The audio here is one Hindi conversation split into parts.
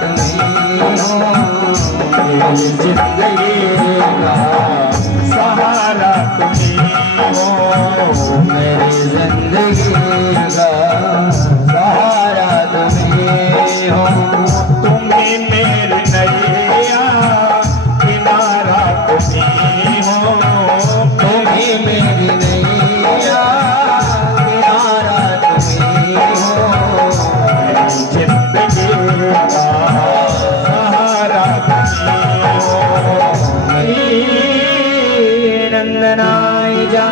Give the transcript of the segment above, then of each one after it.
तुम्हीं हो, मेरी जिंदगी का सहारा तुम्हीं हो, मेरी जिंदगी का सहारा तुम्हीं हो। तुम्हीं मेरी नैया किनारा तुम्हीं हो, तुम्हीं मेरी नैया किनारा तुम्हीं हो, जिंदगी का सहारा तुम्हीं हो। नंदनाय जा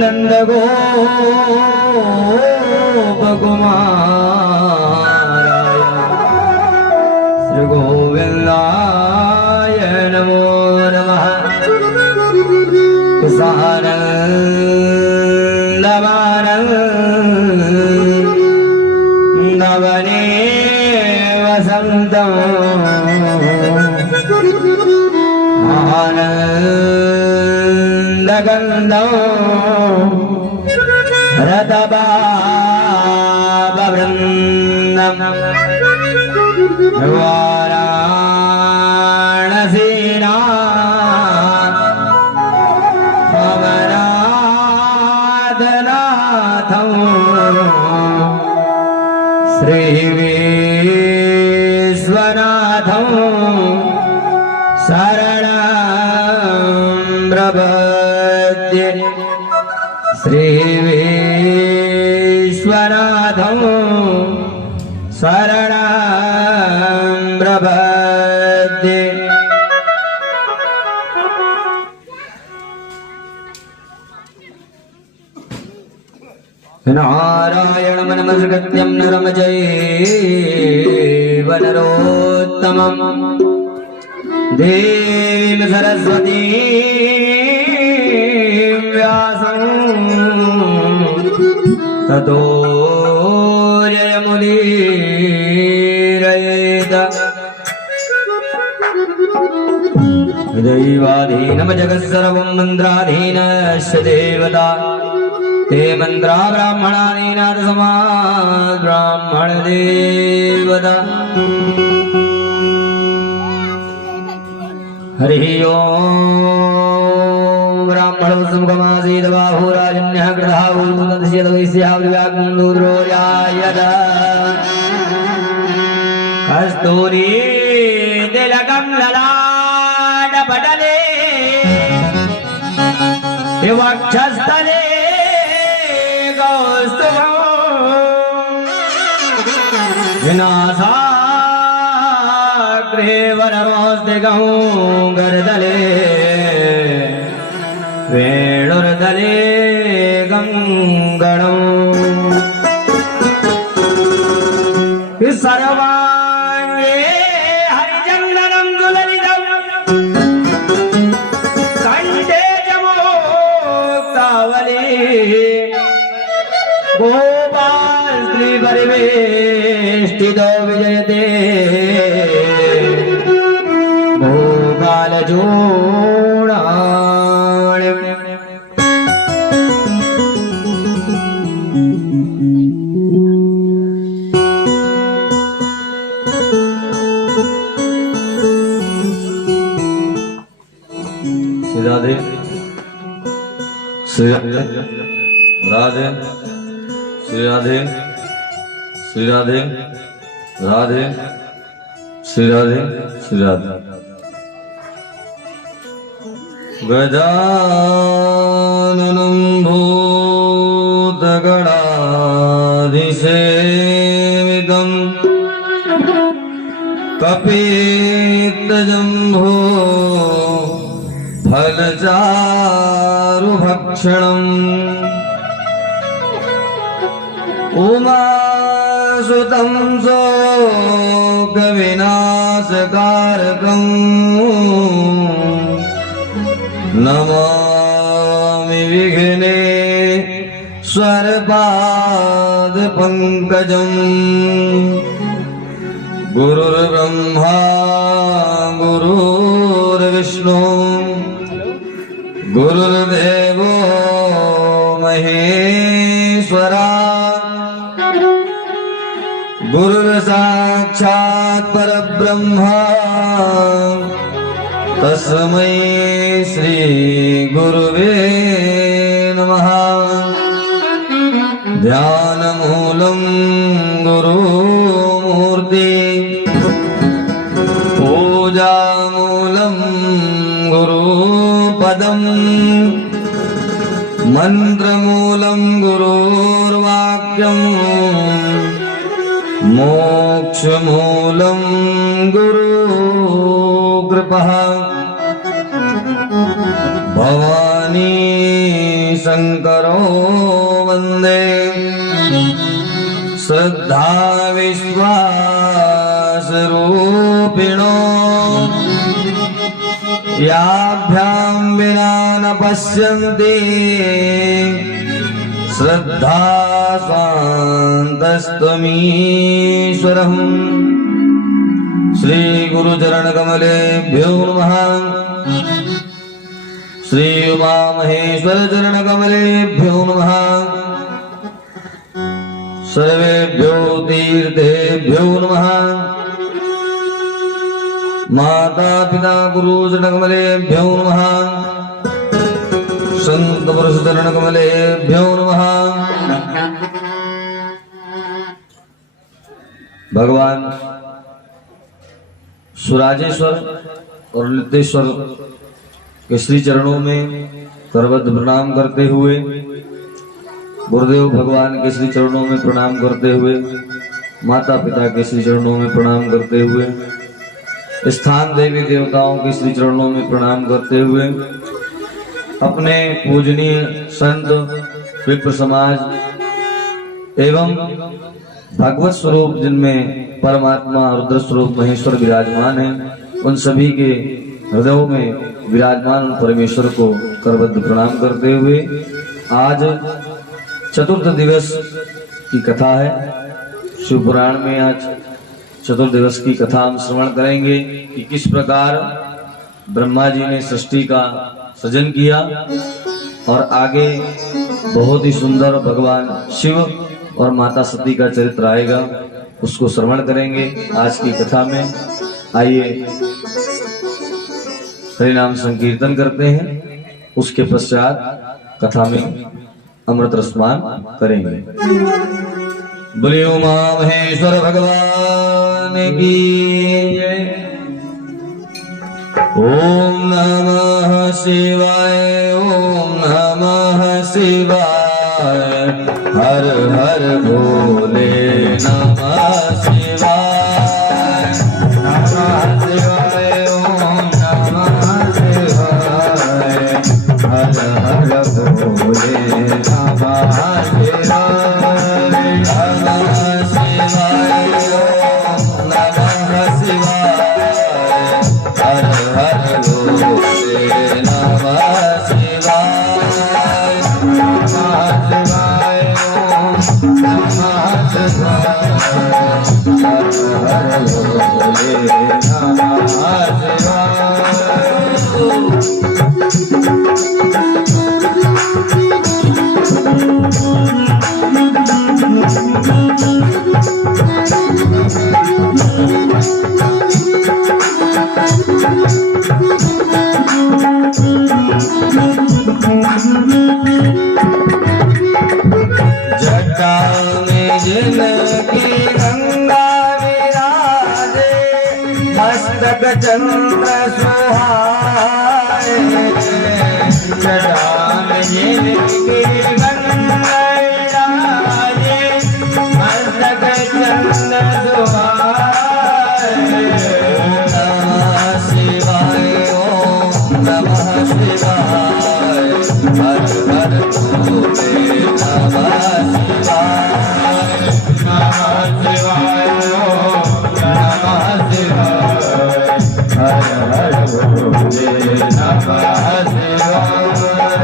नंद गोप कुमाराय श्री गोविंदाय नमो नमः। नवने वसंतं आनन्दगन्धं रतबाबवृन्दं वाराणसीना अमरनाथनाथं श्रीविश्वनाथं शरणं प्रपद्ये। श्रीविश्वनाथं शरणं प्रपद्ये। नारायणं नमस्कृत्यं नरं चैव नरोत्तमं देवीं सरस्वतीं व्यासं ततो जयमुदीरयेत। दैवाधीनं जगत्सर्वं मन्त्राधीनस्य देवता ते मंत्रा ब्राह्मणानीनाथ समाज ब्राह्मण देवता। हरि ओम ब्राह्मण मुखमासीद बाहुराजन्यः कृतः उल्मुदस्य वैश्याव्याग्मुद्रोर्यायत कस्तूरी तिलकं ललाटपटले वक्षस्थले विनाशाग्रे वरमोऽस्तिकं गर्दले वेणुर्दले गङ्गणम् सर्वाङ्गे हरिचन्दनं सुललितं कण्ठे च मुक्तावली गोपाल श्री परिवेष्टितो विजयते गोपाल जोड़ाणि। राधे श्री राधे श्री राधे श्री राधे राधे श्री राधे श्री राधे। गजाननं भूतगणाधिसेवितं कपित्तजम्भो फलचारुभक्षणम् उमासुतं शोकविनाशकारकम् नमामि विघ्नेश्वरपादपङ्कजम्। गुरुर्ब्रह्मा गुरुर्विष्णु गुरुर्देवो महेश्वरा गुरुर्साक्षात् परब्रह्म तस्मै श्री गुरुवे नमः। ध्यानमूलं गुरुमूर्ति पूजामूलं गुरुपदम् मंत्रमूलं गुरुर्वाक्यम् मोक्षमूलं गुरुकृपः। भवानी शंकरो वन्दे श्रद्धा विश्वासरूपिणो याभ्यां विना न पश्यन्ति श्रद्धा स्वान्तस्त्वमीश्वरम्। श्री गुरुचरण कमलेभ्यो नमः। श्री उमा महेश्वर चरण कमलेभ्यो नमः। सर्वेभ्यो तीर्थेभ्यो नमः। माता पिता गुरु चरण कमलेभ्यो नमः। संत पुरुष चरण कमलेभ्यो नमः। भगवान सुराजेश्वर और नितेश्वर के श्री चरणों में करबद्ध प्रणाम करते हुए, गुरुदेव भगवान के श्री चरणों में प्रणाम करते हुए, माता पिता के श्री चरणों में प्रणाम करते हुए, स्थान देवी देवताओं के श्री चरणों में प्रणाम करते हुए, अपने पूजनीय संत विप्र समाज एवं भगवत स्वरूप जिनमें परमात्मा रुद्र स्वरूप महेश्वर विराजमान है, उन सभी के हृदयों में विराजमान परमेश्वर को करबद्ध प्रणाम करते हुए आज चतुर्थ दिवस की कथा है। शिव पुराण में आज चतुर्थ दिवस की कथा हम श्रवण करेंगे कि किस प्रकार ब्रह्मा जी ने सृष्टि का सृजन किया और आगे बहुत ही सुंदर भगवान शिव और माता सती का चरित्र आएगा, उसको श्रवण करेंगे आज की कथा में। आइए हरिनाम संकीर्तन करते हैं, उसके पश्चात कथा में अमृत रसमान करेंगे। बोलिए उमा महेश्वर भगवान की जय। ओम नमः शिवाय, ओम नमः शिवाय, हर हर भोले नमः शिवाय, नमः शिवाय, ओम नमः शिवाय, हर हर भोले नमः शिवाय, नमः शिवाय, ओम नमः शिवाय, हर हर भोले नमः शिवाय, नमः शिवाय, ओम नमः शिवाय, हर हर भोले नमः जटा में जिनकी गंगा विराजे, मस्तक चंद्र सुहाए। जटा में जिनकी गंगा विराजे, मस्तक चंद्र सुहाए। नमः शिवाय, ओम नमः शिवाय, हर हर भोले नमः शिवाय, नमः शिवाय, ओम नमः शिवाय, हर हर भोले नमः शिवाय।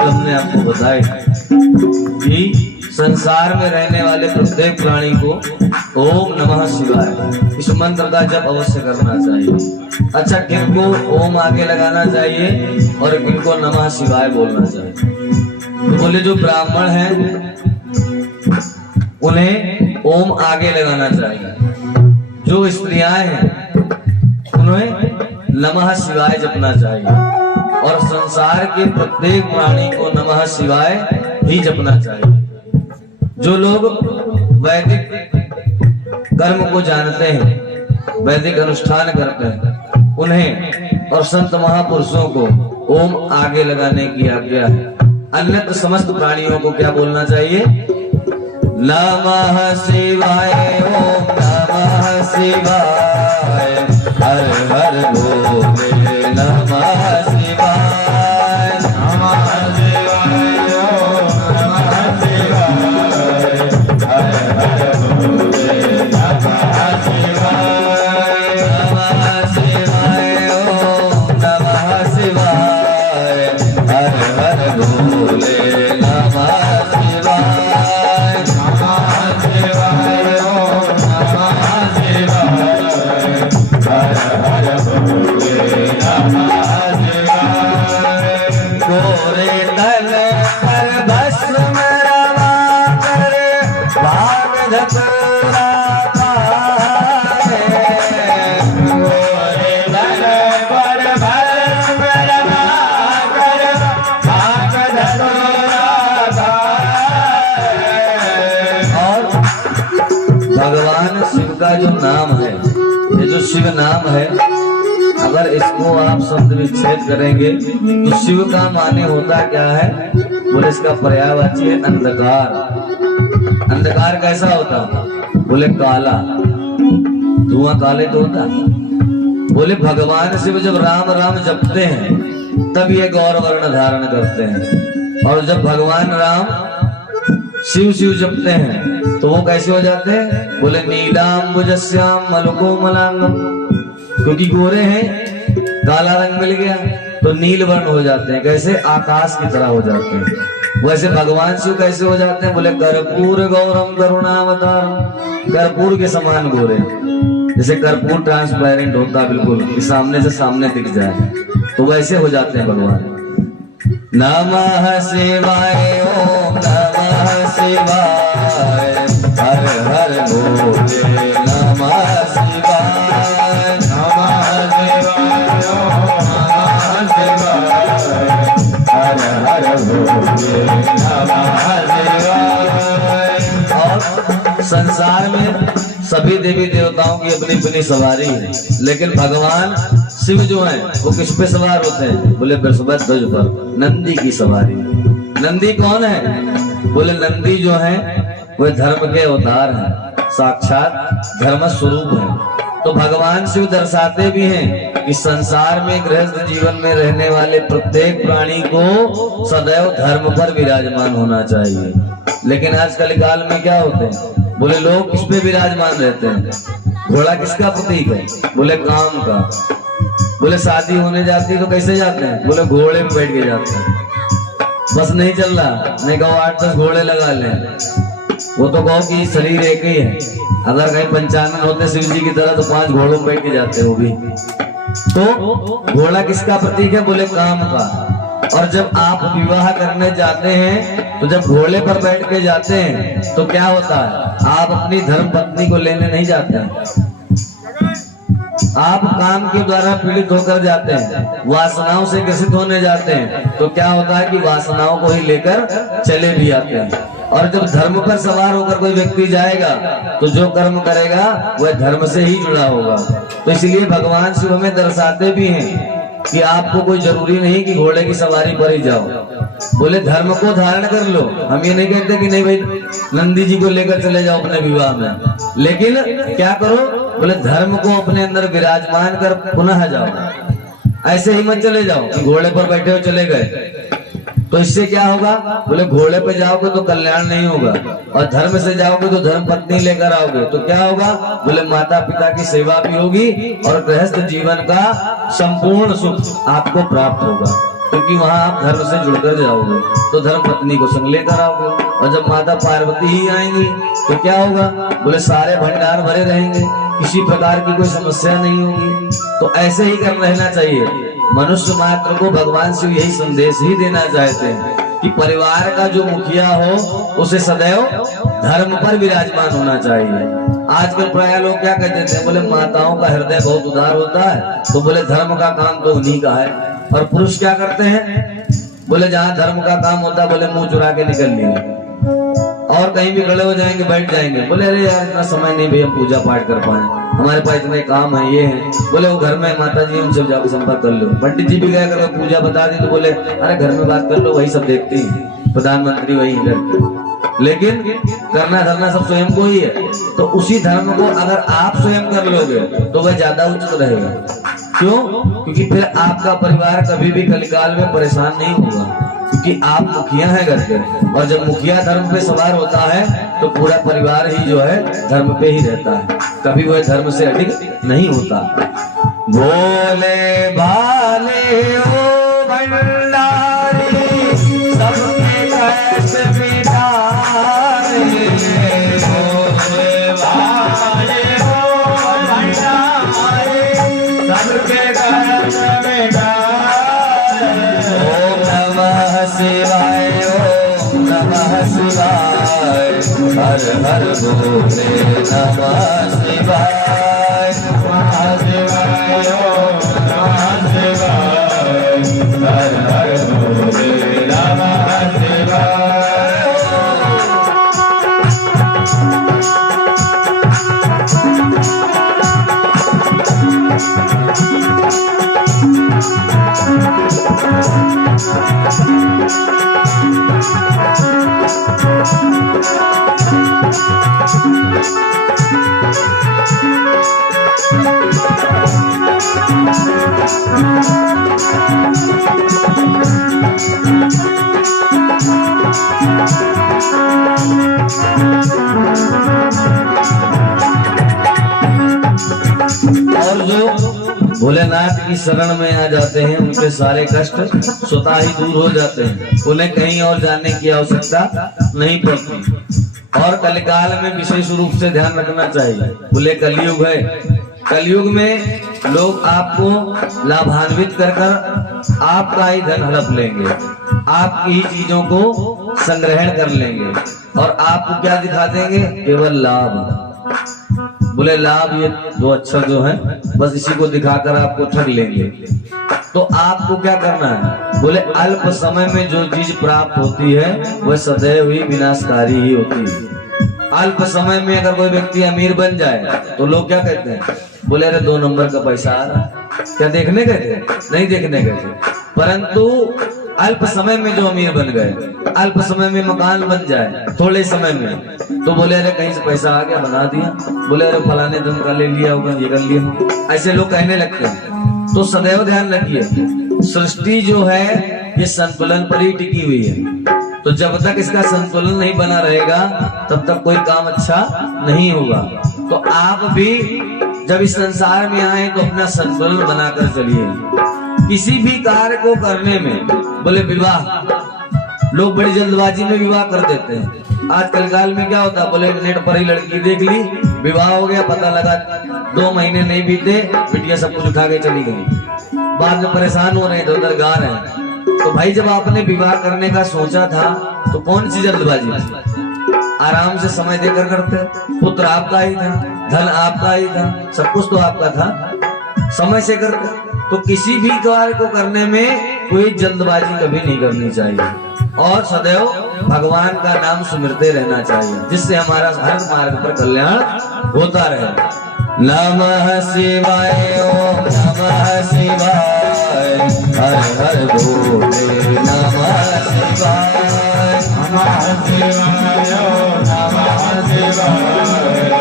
शुक्ल ने आपको बताए कि संसार में रहने वाले प्रत्येक प्राणी को ओम नमः शिवाय इस मंत्र का जप अवश्य करना चाहिए। अच्छा, किनको ओम आगे लगाना चाहिए और किनको नमः शिवाय बोलना चाहिए? तो बोले जो ब्राह्मण हैं उन्हें ओम आगे लगाना चाहिए, जो स्त्रियां हैं उन्हें नमः शिवाय जपना चाहिए, और संसार के प्रत्येक प्राणी को नमः शिवाय ही जपना चाहिए। जो लोग वैदिक कर्म को जानते हैं, वैदिक अनुष्ठान करते हैं, उन्हें और संत महापुरुषों को ओम आगे लगाने की आज्ञा है। अन्यत्र समस्त प्राणियों को क्या बोलना चाहिए? नमः शिवाय, ओम नमः शिवाय, हर हर भोले नमः शिवाय, नमः शिवाय, ओम नमः शिवाय, हर हर भोले नमः शिवाय, नमः शिवाय, ओम नमः शिवाय, हर हर भोले नमः शिवाय, नमः शिवाय, ओम नमः शिवाय, हर हर भोले नमः शिवाय। गोरे तल पर भस्म रवा कर भाग धतूरा पाए, गोरे तल पर भस्म रवा कर भाग धतूरा पाए। और भगवान शिव का जो नाम है, ये जो शिव नाम है, अगर इसको आप शब्द विच्छेद करेंगे तो शिव का माने होता क्या है? बोले इसका पर्यायवाची है अंधकार। अंधकार कैसा होता? बोले काला, धुआं काले तो होता। बोले भगवान शिव जब राम राम जपते हैं तब ये गौर वर्ण धारण करते हैं, और जब भगवान राम शिव शिव जपते हैं तो वो कैसे हो जाते हैं? बोले नीलांबुजस्याम मलकोमलांगम, क्योंकि गोरे हैं, काला रंग मिल गया तो नील वर्ण हो जाते हैं। कैसे? आकाश की तरह हो जाते हैं। वैसे भगवान शिव कैसे हो जाते हैं? बोले कर्पूर गौरम करुणावतारम, कर्पूर के समान गोरे, जैसे कर्पूर ट्रांसपेरेंट होता बिल्कुल कि सामने से सामने दिख जाए, तो वैसे हो जाते हैं भगवान। नमः शिवाय, ओम नमः शिवाय, हर हर भोले नमः शिवाय, नमः शिवाय, ओम नमः शिवाय, हर हर भोले नमः शिवाय। और संसार में सभी देवी देवताओं की अपनी अपनी सवारी है, लेकिन भगवान शिव जो हैं वो किस पे सवार होते हैं? बोले बृहस्पति ध्वज पर, नंदी की सवारी। नंदी कौन है? बोले नंदी जो है वे धर्म के अवतार हैं, साक्षात धर्म स्वरूप हैं। तो भगवान शिव दर्शाते भी हैं कि संसार में गृहस्थ जीवन में रहने वाले प्रत्येक प्राणी को सदैव धर्म पर विराजमान होना चाहिए। लेकिन आज कलिकाल में क्या होते हैं? बोले लोग किस पे विराजमान रहते हैं? घोड़ा किसका प्रतीक है? बोले काम का। बोले शादी होने जाती है तो कैसे जाते हैं? बोले घोड़े में बैठ के जाते हैं। बस नहीं चल रहा, नहीं कहो 8-10 घोड़े लगा लें, वो तो कहो कि शरीर एक ही है। अगर कहीं 55 होते शिव जी की तरह तो 5 घोड़ों में बैठ के जाते हो भी। तो घोड़ा किसका प्रतीक है? बोले काम का। और जब आप विवाह करने जाते हैं तो जब घोड़े पर बैठ के जाते हैं तो क्या होता है? आप अपनी धर्म पत्नी को लेने नहीं जाते हैं, आप काम के द्वारा पीड़ित होकर जाते हैं, वासनाओं से ग्रसित होने जाते हैं। तो क्या होता है कि वासनाओं को ही लेकर चले भी आते हैं। और जब धर्म पर सवार होकर कोई व्यक्ति जाएगा तो जो कर्म करेगा वह धर्म से ही जुड़ा होगा। तो इसलिए भगवान शिव हमें दर्शाते भी हैं कि आपको कोई जरूरी नहीं कि घोड़े की सवारी पर ही जाओ। बोले धर्म को धारण कर लो। हम ये नहीं कहते कि नहीं भाई नंदी जी को लेकर चले जाओ अपने विवाह में, लेकिन क्या करो? बोले धर्म को अपने अंदर विराजमान कर पुनः जाओ। ऐसे ही मत चले जाओ कि घोड़े पर बैठे हो चले गए, तो इससे क्या होगा? बोले घोड़े पे जाओगे तो कल्याण नहीं होगा, और धर्म से जाओगे तो धर्म पत्नी लेकर आओगे तो क्या होगा? बोले माता पिता की सेवा भी होगी और गृहस्थ जीवन का संपूर्ण सुख आपको प्राप्त होगा। क्योंकि वहां आप धर्म से जुड़कर जाओगे तो धर्म पत्नी को संग लेकर आओगे। और जब माता पार्वती ही आएंगी तो क्या होगा? बोले सारे भंडार भरे रहेंगे, किसी प्रकार की कोई समस्या नहीं होगी। तो ऐसे ही कर रहना चाहिए। मनुष्य मात्र को भगवान शिव यही संदेश ही देना चाहते हैं कि परिवार का जो मुखिया हो उसे सदैव धर्म पर विराजमान होना चाहिए। आजकल प्राय लोग क्या कहते हैं? बोले माताओं का हृदय बहुत उदार होता है, तो बोले धर्म का काम तो उन्हीं का है। और पुरुष क्या करते हैं? बोले जहाँ धर्म का काम होता है बोले मुंह चुरा के निकल लिए, और कहीं भी खड़े हो जाएंगे, बैठ जाएंगे। बोले अरे यार इतना समय नहीं भैया पूजा पाठ कर पाए, हमारे पास इतने काम है, ये है। बोले वो घर में माता जी उनसे जाकर संपर्क कर लो। पंडित जी भी गए कर पूजा बता दी तो बोले अरे घर में बात कर लो, वही सब देखती है, प्रधानमंत्री वही करते। लेकिन करना धरना सब स्वयं को ही है। तो उसी धर्म को अगर आप स्वयं कर लोगे तो वह ज्यादा उचित रहेगा। क्यों? क्योंकि फिर आपका परिवार कभी भी कलिकाल में परेशान नहीं होगा, क्योंकि आप मुखिया हैं घर के। और जब मुखिया धर्म पे सवार होता है तो पूरा परिवार ही जो है धर्म पे ही रहता है, कभी वह धर्म से अधिक नहीं होता। भोले भाले ओ भंडारी सबके कष्ट मिटाए, भोले भाले ओ भंडारी सबके कष्ट मिटाए। ओम नमः शिवाय, ओम नमः शिवाय, हर हर भोले नमः शिवाय, नमः शिवाय, ओम नमः शिवाय, हर हर भोले नमः शिवाय। और जो भोलेनाथ की शरण में आ जाते हैं उनके सारे कष्ट स्वतः ही दूर हो जाते हैं, उन्हें कहीं और जाने की आवश्यकता नहीं पड़ती। और कलिकाल में विशेष रूप से ध्यान रखना चाहिए। बोले कलयुग है, कलयुग में लोग आपको लाभान्वित कर कर आपका ही धन हड़प लेंगे, आपकी ही चीजों को संग्रहण कर लेंगे और आपको क्या दिखा देंगे? केवल लाभ। बोले लाभ ये दो अक्षर जो है बस इसी को दिखाकर आपको ठग लेंगे। तो आपको क्या करना है? बोले अल्प समय में जो चीज प्राप्त होती है वह सदैव ही विनाशकारी ही होती है। अल्प समय में अगर कोई व्यक्ति अमीर बन जाए तो लोग क्या कहते हैं? बोले अरे 2 नंबर का पैसा आ रहा। क्या देखने गए थे? नहीं देखने गए थे। परंतु अल्प समय में जो अमीर बन गए, अल्प समय में मकान बन जाए थोड़े समय में, तो बोले अरे कहीं से पैसा आ गया बना दिया, बोले अरे फलाने दिन का ले लिया होगा, ये कर लिया, ऐसे लोग कहने लगते हैं। तो सदैव ध्यान रखिए, सृष्टि जो है ये संतुलन पर ही टिकी हुई है। तो जब तक इसका संतुलन नहीं बना रहेगा तब तक कोई काम अच्छा नहीं होगा। तो आप भी जब इस संसार में आए तो अपना संतुलन बनाकर चलिए। किसी भी कार्य को करने में, बोले विवाह, लोग बड़ी जल्दबाजी में विवाह कर देते हैं। आजकल काल में क्या होता है? बोले नेट पर ही लड़की देख ली, विवाह हो गया, पता लगा 2 महीने नहीं बीते बिटिया सब कुछ उठा के चली गई, बाद में परेशान हो रहे हैं, इधर गा रहे हैं। तो भाई जब आपने विवाह करने का सोचा था तो कौन सी जल्दबाजी थी? आराम से समय देकर करते, पुत्र आपका ही था, धन आपका ही था, सब कुछ तो आपका था, समय से करते। तो किसी भी कार्य को करने में कोई जल्दबाजी कभी नहीं करनी चाहिए और सदैव भगवान का नाम सुमिरते रहना चाहिए, जिससे हमारा हर मार्ग पर कल्याण होता रहे। नमः शिवाय, ओम नमः शिवाय, हर हर भोले नमः शिवाय, नमः शिवाय, ओम नमः शिवाय,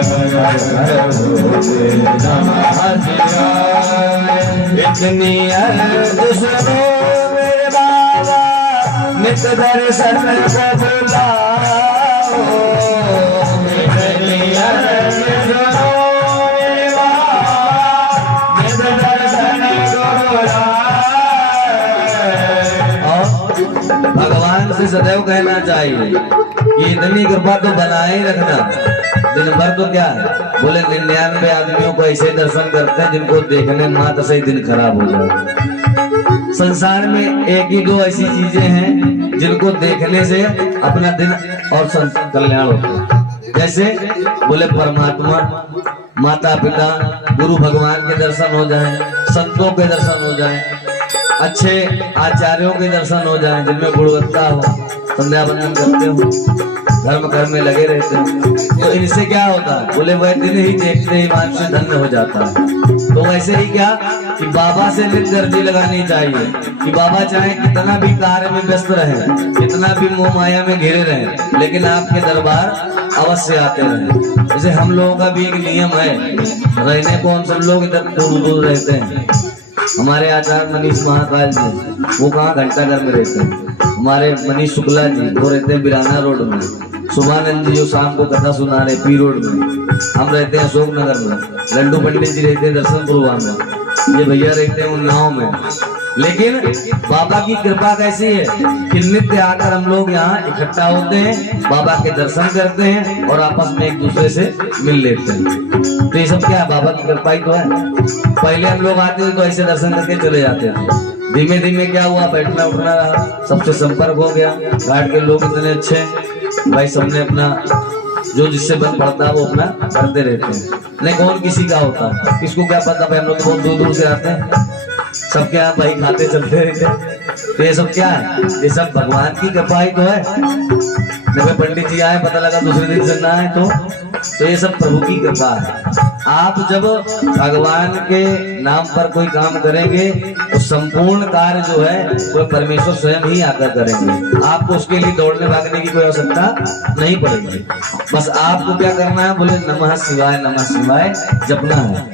हर हर भोले नमः शिवाय। इतनी अर्घ सुनो मेरे बाबा, नित दर्शन को बुलाओ। इतनी अर्घ सुनो मेरे बाबा, नित दर्शन को बुलाओ। भगवान से सदैव कहना चाहिए कि इतनी कृपा तो बनाए ही रखना। दिन भर तो क्या है, बोले 99 आदमियों को ऐसे दर्शन करते हैं जिनको देखने मात्र से ही दिन खराब हो जाए। संसार में एक ही दो ऐसी चीजें हैं जिनको देखने से अपना दिन और कल्याण होता है। जैसे बोले परमात्मा, माता पिता, गुरु भगवान के दर्शन हो जाएं, संतों के दर्शन हो जाएं, अच्छे आचार्यों के दर्शन हो जाएं जिनमें गुणवत्ता हो, संध्या वंदन करते हो, धर्म कर्म में लगे रहते हैं। तो इनसे क्या होता है, बोले वह दिन ही देखते ही मानस धन्य हो जाता है। तो वैसे ही क्या कि बाबा से नित्य अर्जी लगानी चाहिए कि बाबा चाहे कितना भी कार्य में व्यस्त रहे, कितना भी मोह माया में घिरे रहे, लेकिन आपके दरबार अवश्य आते रहे। जैसे हम लोगों का भी एक नियम है, रहने को हम सब लोग इधर दूर दूर रहते हैं। हमारे आचार्य मनीष महाकाल जी वो कहाँ घंटाघर में रहते हैं, हमारे मनीष शुक्ला जी वो रहते हैं बिराना रोड में, शुभानंद जी जो शाम को कथा सुना रहे पी रोड में, हम रहते हैं अशोक नगर में, लड्डू पंडित जी रहते हैं दर्शनपुरवा में, ये भैया रहते हैं उन्नाव में। लेकिन बाबा की कृपा कैसी है कि नित्य आकर हम लोग यहाँ इकट्ठा होते हैं, बाबा के दर्शन करते हैं और आपस में एक दूसरे से मिल लेते हैं। तो ये सब क्या है, बाबा की कृपा ही तो है। पहले हम लोग आते थे तो ऐसे दर्शन करके चले जाते थे, धीमे धीमे क्या हुआ, बैठना उठना रहा, सबसे संपर्क हो गया, घाट के लोग इतने अच्छे भाई, सबने अपना जो जिससे बन पड़ता है वो अपना करते रहते हैं। नहीं कौन किसी का होता है, किसको क्या पता भाई, हम लोग बहुत दूर दूर से आते हैं, सब क्या भाई खाते चलते रहते हैं। तो ये सब क्या है, ये सब भगवान की कृपा ही तो है। जब पंडित जी आए पता लगा दूसरे दिन से ना आए तो ये सब प्रभु की कृपा है। आप जब भगवान के नाम पर कोई काम करेंगे तो संपूर्ण कार्य जो है वो परमेश्वर स्वयं ही आकर करेंगे। आपको उसके लिए दौड़ने भागने की कोई आवश्यकता नहीं पड़ेगी। बस आपको क्या करना है, बोले नमः शिवाय जपना है।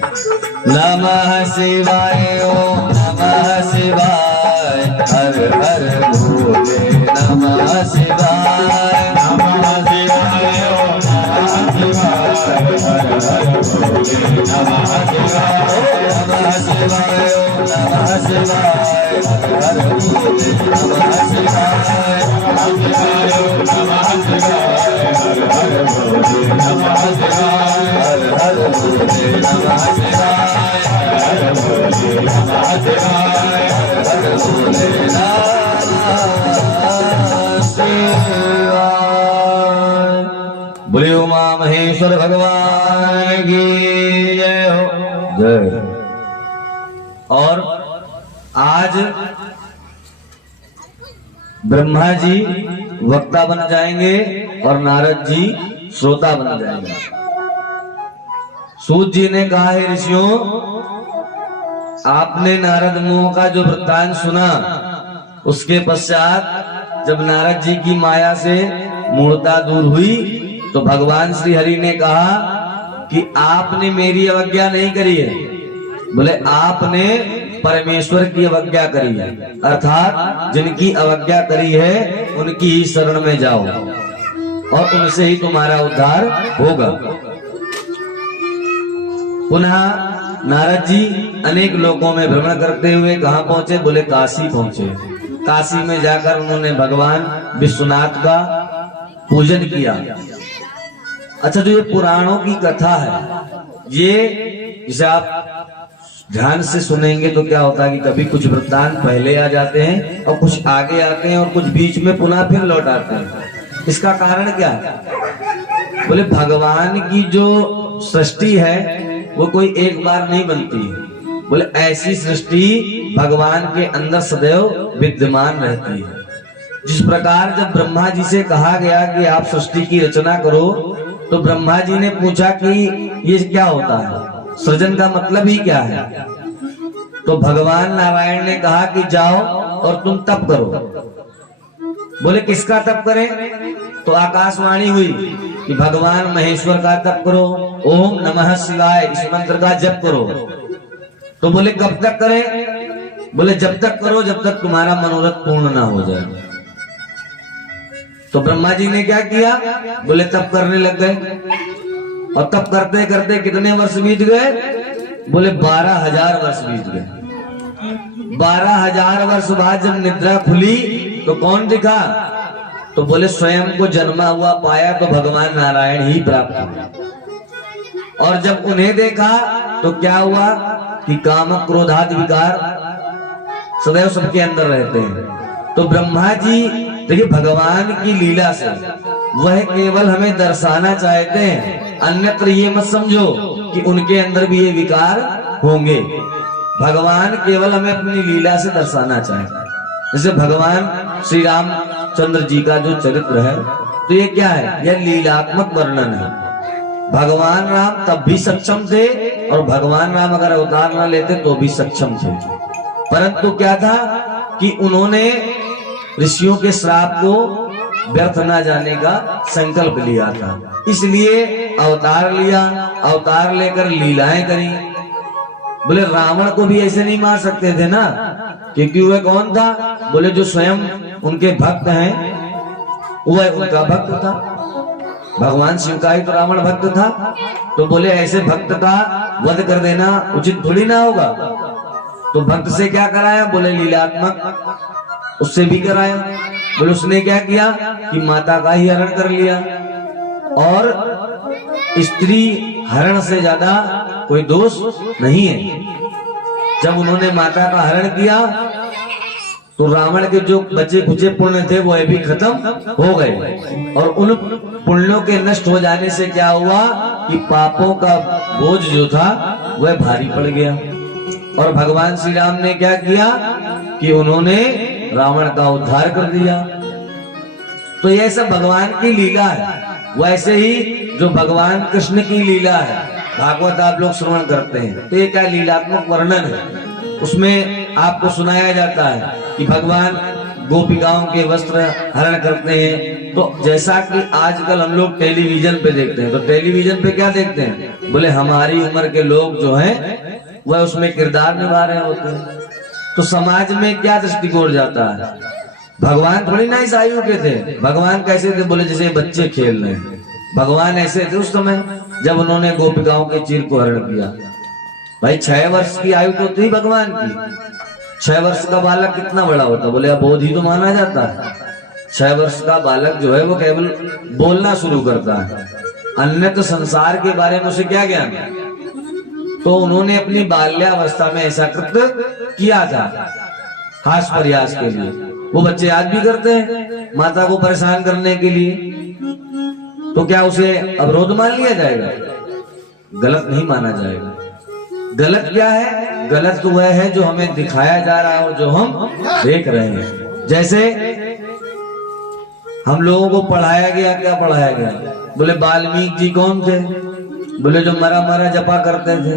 नमः शिवाय ओम नमः शिवाय, हर हर भोले नमः शिवाय, नमः शिवाय ओम नमः शिवाय, हर हर भोले नमः शिवाय, नमः शिवाय ओम नमः शिवाय, हर हर भोले नमः शिवाय, नमः शिवाय ओम नमः शिवाय, हर हर भोले नमः शिवाय, हर हर भोले नमः शिवाय, हर भोले नमः शिवाय, हर भोले नमः शिवाय। बोले उमा महेश्वर भगवान की जय हो, जय। और आज ब्रह्मा जी वक्ता बन जाएंगे और नारद जी श्रोता बन जाएंगे। सूत जी ने कहा है ऋषियों, आपने नारद मुनि का जो वृत्तांत सुना, उसके पश्चात जब नारद जी की माया से मूढ़ता दूर हुई तो भगवान श्री हरि ने कहा कि आपने मेरी अवज्ञा नहीं करी है, बोले आपने परमेश्वर की अवज्ञा करी है, अर्थात जिनकी अवज्ञा करी है उनकी ही शरण में जाओ और उनसे ही तुम्हारा उद्धार होगा। पुनः नारद जी अनेक लोकों में भ्रमण करते हुए कहाँ पहुंचे, बोले काशी पहुंचे। काशी में जाकर उन्होंने भगवान विश्वनाथ का पूजन किया। अच्छा, जो ये पुराणों की कथा है, ये जिसे आप ध्यान से सुनेंगे तो क्या होता है कि कभी कुछ वृत्तांत पहले आ जाते हैं और कुछ आगे आते हैं और कुछ बीच में पुनः फिर लौट आते हैं। इसका कारण क्या है, बोले भगवान की जो सृष्टि है वो कोई एक बार नहीं बनती है। बोले ऐसी सृष्टि भगवान के अंदर सदैव विद्यमान रहती है। जिस प्रकार जब ब्रह्मा जी से कहा गया कि आप सृष्टि की रचना करो, तो ब्रह्मा जी ने पूछा कि ये क्या होता है, सृजन का मतलब ही क्या है। तो भगवान नारायण ने कहा कि जाओ और तुम तप करो। बोले किसका तप करें, तो आकाशवाणी हुई कि भगवान महेश्वर का तप करो, ओम नमः शिवाय इस मंत्र का जप करो। तो बोले कब तक करें, बोले जब तक करो जब तक तुम्हारा मनोरथ पूर्ण ना हो जाए। तो ब्रह्मा जी ने क्या किया, बोले तप करने लग गए और तप करते करते कितने वर्ष बीत गए, बोले 12,000 वर्ष बीत गए। 12,000 वर्ष बाद जब निद्रा खुली तो कौन दिखा? तो बोले स्वयं को जन्मा हुआ पाया तो भगवान नारायण ही प्राप्त हुआ। और जब उन्हें देखा तो क्या हुआ कि काम क्रोधादि विकार सदैव सबके अंदर रहते हैं। तो ब्रह्मा जी देखिए भगवान की लीला से वह केवल हमें दर्शाना चाहते हैं, अन्यत्र ये मत समझो कि उनके अंदर भी ये विकार होंगे। भगवान केवल हमें अपनी लीला से दर्शाना चाहते हैं। जैसे भगवान श्री रामचंद्र जी का जो चरित्र है तो ये क्या है? यह लीलात्मक वर्णन है। भगवान राम तब भी सक्षम थे और भगवान राम अगर अवतार न लेते तो भी सक्षम थे, परंतु क्या था कि उन्होंने ऋषियों के श्राप को व्यर्थ न जाने का संकल्प लिया था, इसलिए अवतार लिया। अवतार लेकर लीलाएं करी। बोले रावण को भी ऐसे नहीं मार सकते थे ना, क्योंकि वह कौन था? बोले जो स्वयं उनके भक्त हैं वह उनका भक्त था। भगवान शिव का ही तो रावण भक्त था। तो बोले ऐसे भक्त का वध कर देना उचित थोड़ी ना होगा। तो भक्त से क्या कराया? बोले लीलात्मक उससे भी कराया। बोले उसने क्या किया कि माता का ही हरण कर लिया, और स्त्री हरण से ज्यादा कोई दोष नहीं है। जब उन्होंने माता का हरण किया तो रावण के जो बचे खुचे पुण्य थे वो भी खत्म हो गए, और उन पुण्यों के नष्ट हो जाने से क्या हुआ कि पापों का बोझ जो था वह भारी पड़ गया। और भगवान श्री राम ने क्या किया कि उन्होंने रावण का उद्धार कर दिया। तो यह सब भगवान की लीला है। वैसे ही जो भगवान कृष्ण की लीला है, भागवत आप लोग श्रवण करते हैं तो ये क्या लीलात्मक वर्णन है। उसमें आपको सुनाया जाता है कि भगवान गोपिकाओं के वस्त्र हरण करते हैं। तो जैसा कि आजकल हम लोग टेलीविजन पे देखते हैं, तो टेलीविजन पे क्या देखते हैं? बोले हमारी उम्र के लोग जो हैं वह उसमें किरदार निभा रहे होते हैं। तो समाज में क्या दृष्टिकोण जाता है? भगवान थोड़ी ना इस आयु के थे। भगवान कैसे थे? बोले जैसे बच्चे खेल रहे हैं। भगवान ऐसे थे उस समय जब उन्होंने गोपिकाओं के चीर को हरण किया। भाई 6 वर्ष की आयु तो थी भगवान की। 6 वर्ष का बालक कितना बड़ा होता? बोले अबोध ही तो माना जाता है। 6 वर्ष का बालक जो है वो केवल बोलना शुरू करता है, अन्यथा संसार के बारे में उसे क्या ज्ञान? तो उन्होंने अपनी बाल्यावस्था में ऐसा कृत्य किया था हास प्रयास के लिए। वो बच्चे आज भी करते हैं माता को परेशान करने के लिए। तो क्या उसे अवरोध मान लिया जाएगा? गलत नहीं माना जाएगा। गलत क्या है? गलत तो वह है जो हमें दिखाया जा रहा है और जो हम देख रहे हैं। जैसे हम लोगों को पढ़ाया गया, क्या पढ़ाया गया? बोले वाल्मीकि जी कौन थे? बोले जो मरा मरा जपा करते थे,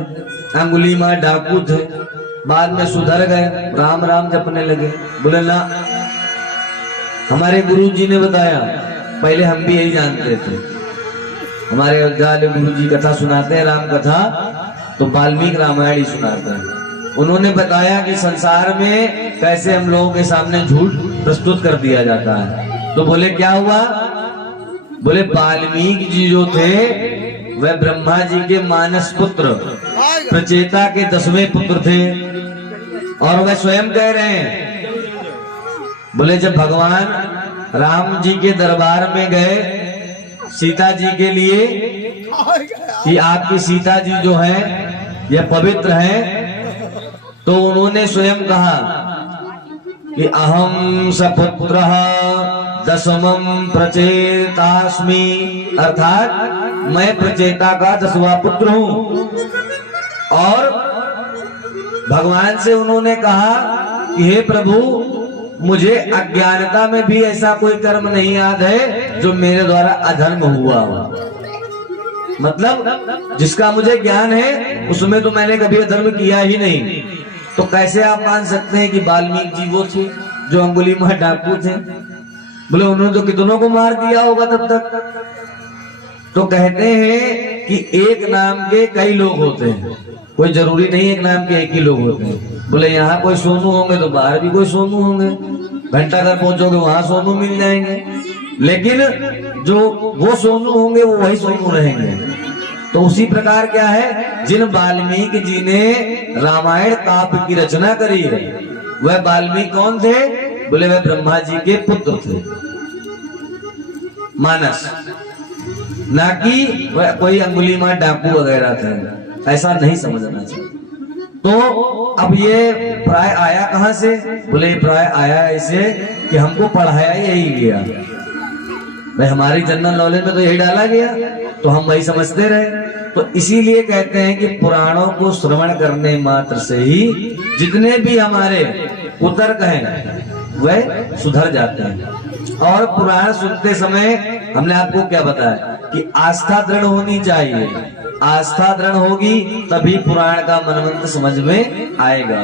अंगुली मार डाकू थे, बाद में सुधर गए, राम राम जपने लगे। बोले ना, हमारे गुरु जी ने बताया, पहले हम भी यही जानते थे। हमारे गुरु जी कथा सुनाते हैं, राम कथा, तो वाल्मीकि रामायण ही सुनाते हैं। उन्होंने बताया कि संसार में कैसे हम लोगों के सामने झूठ प्रस्तुत कर दिया जाता है। तो बोले क्या हुआ? बोले वाल्मीकि जी जो थे वह ब्रह्मा जी के मानस पुत्र, प्रचेता के 10वें पुत्र थे। और वह स्वयं कह रहे हैं, बोले जब भगवान राम जी के दरबार में गए सीता जी के लिए कि आपकी सीता जी जो है यह पवित्र है, तो उन्होंने स्वयं कहा कि अहम सपुत्र 10मं प्रचेतास्मि, अर्थात मैं प्रचेता का 10वां पुत्र हूं। और भगवान से उन्होंने कहा कि हे प्रभु, मुझे अज्ञानता में भी ऐसा कोई कर्म नहीं याद है जो मेरे द्वारा अधर्म हुआ हो। मतलब जिसका मुझे ज्ञान है उसमें तो मैंने कभी अधर्म किया ही नहीं। तो कैसे आप मान सकते हैं कि वाल्मीकि जी वो थे जो अंगुली मार डाकू थे? बोले उन्होंने तो कितनों को मार दिया होगा तब तक। तो कहते हैं कि एक नाम के कई लोग होते हैं, कोई जरूरी नहीं एक नाम के एक ही लोग होते हैं। बोले यहाँ कोई सोनू होंगे तो बाहर भी कोई सोनू होंगे, घंटाघर पहुंचोगे वहां सोनू मिल जाएंगे, लेकिन जो वो सोनू होंगे वो वही सोनू रहेंगे। तो उसी प्रकार क्या है, जिन वाल्मीकि जी ने रामायण काव्य की रचना करी है वह वाल्मीकि कौन थे? बोले वह ब्रह्मा जी के पुत्र थे, मानस, ना कि वह कोई अंगुलीमाल डाकू वगैरह थे, ऐसा नहीं समझना चाहिए। तो अब ये प्राय आया कहां से? बोले प्राय आया ऐसे कि हमको पढ़ाया यही गया, भाई हमारी जनरल नॉलेज में तो यही डाला गया, तो हम वही समझते रहे। तो इसीलिए कहते हैं कि पुराणों को श्रवण करने मात्र से ही जितने भी हमारे कुतर्क हैं वह सुधर जाते हैं। और पुराण सुनते समय हमने आपको क्या बताया कि आस्था दृढ़ होनी चाहिए, आस्था दृढ़ होगी तभी पुराण का मनमंत्र समझ में आएगा।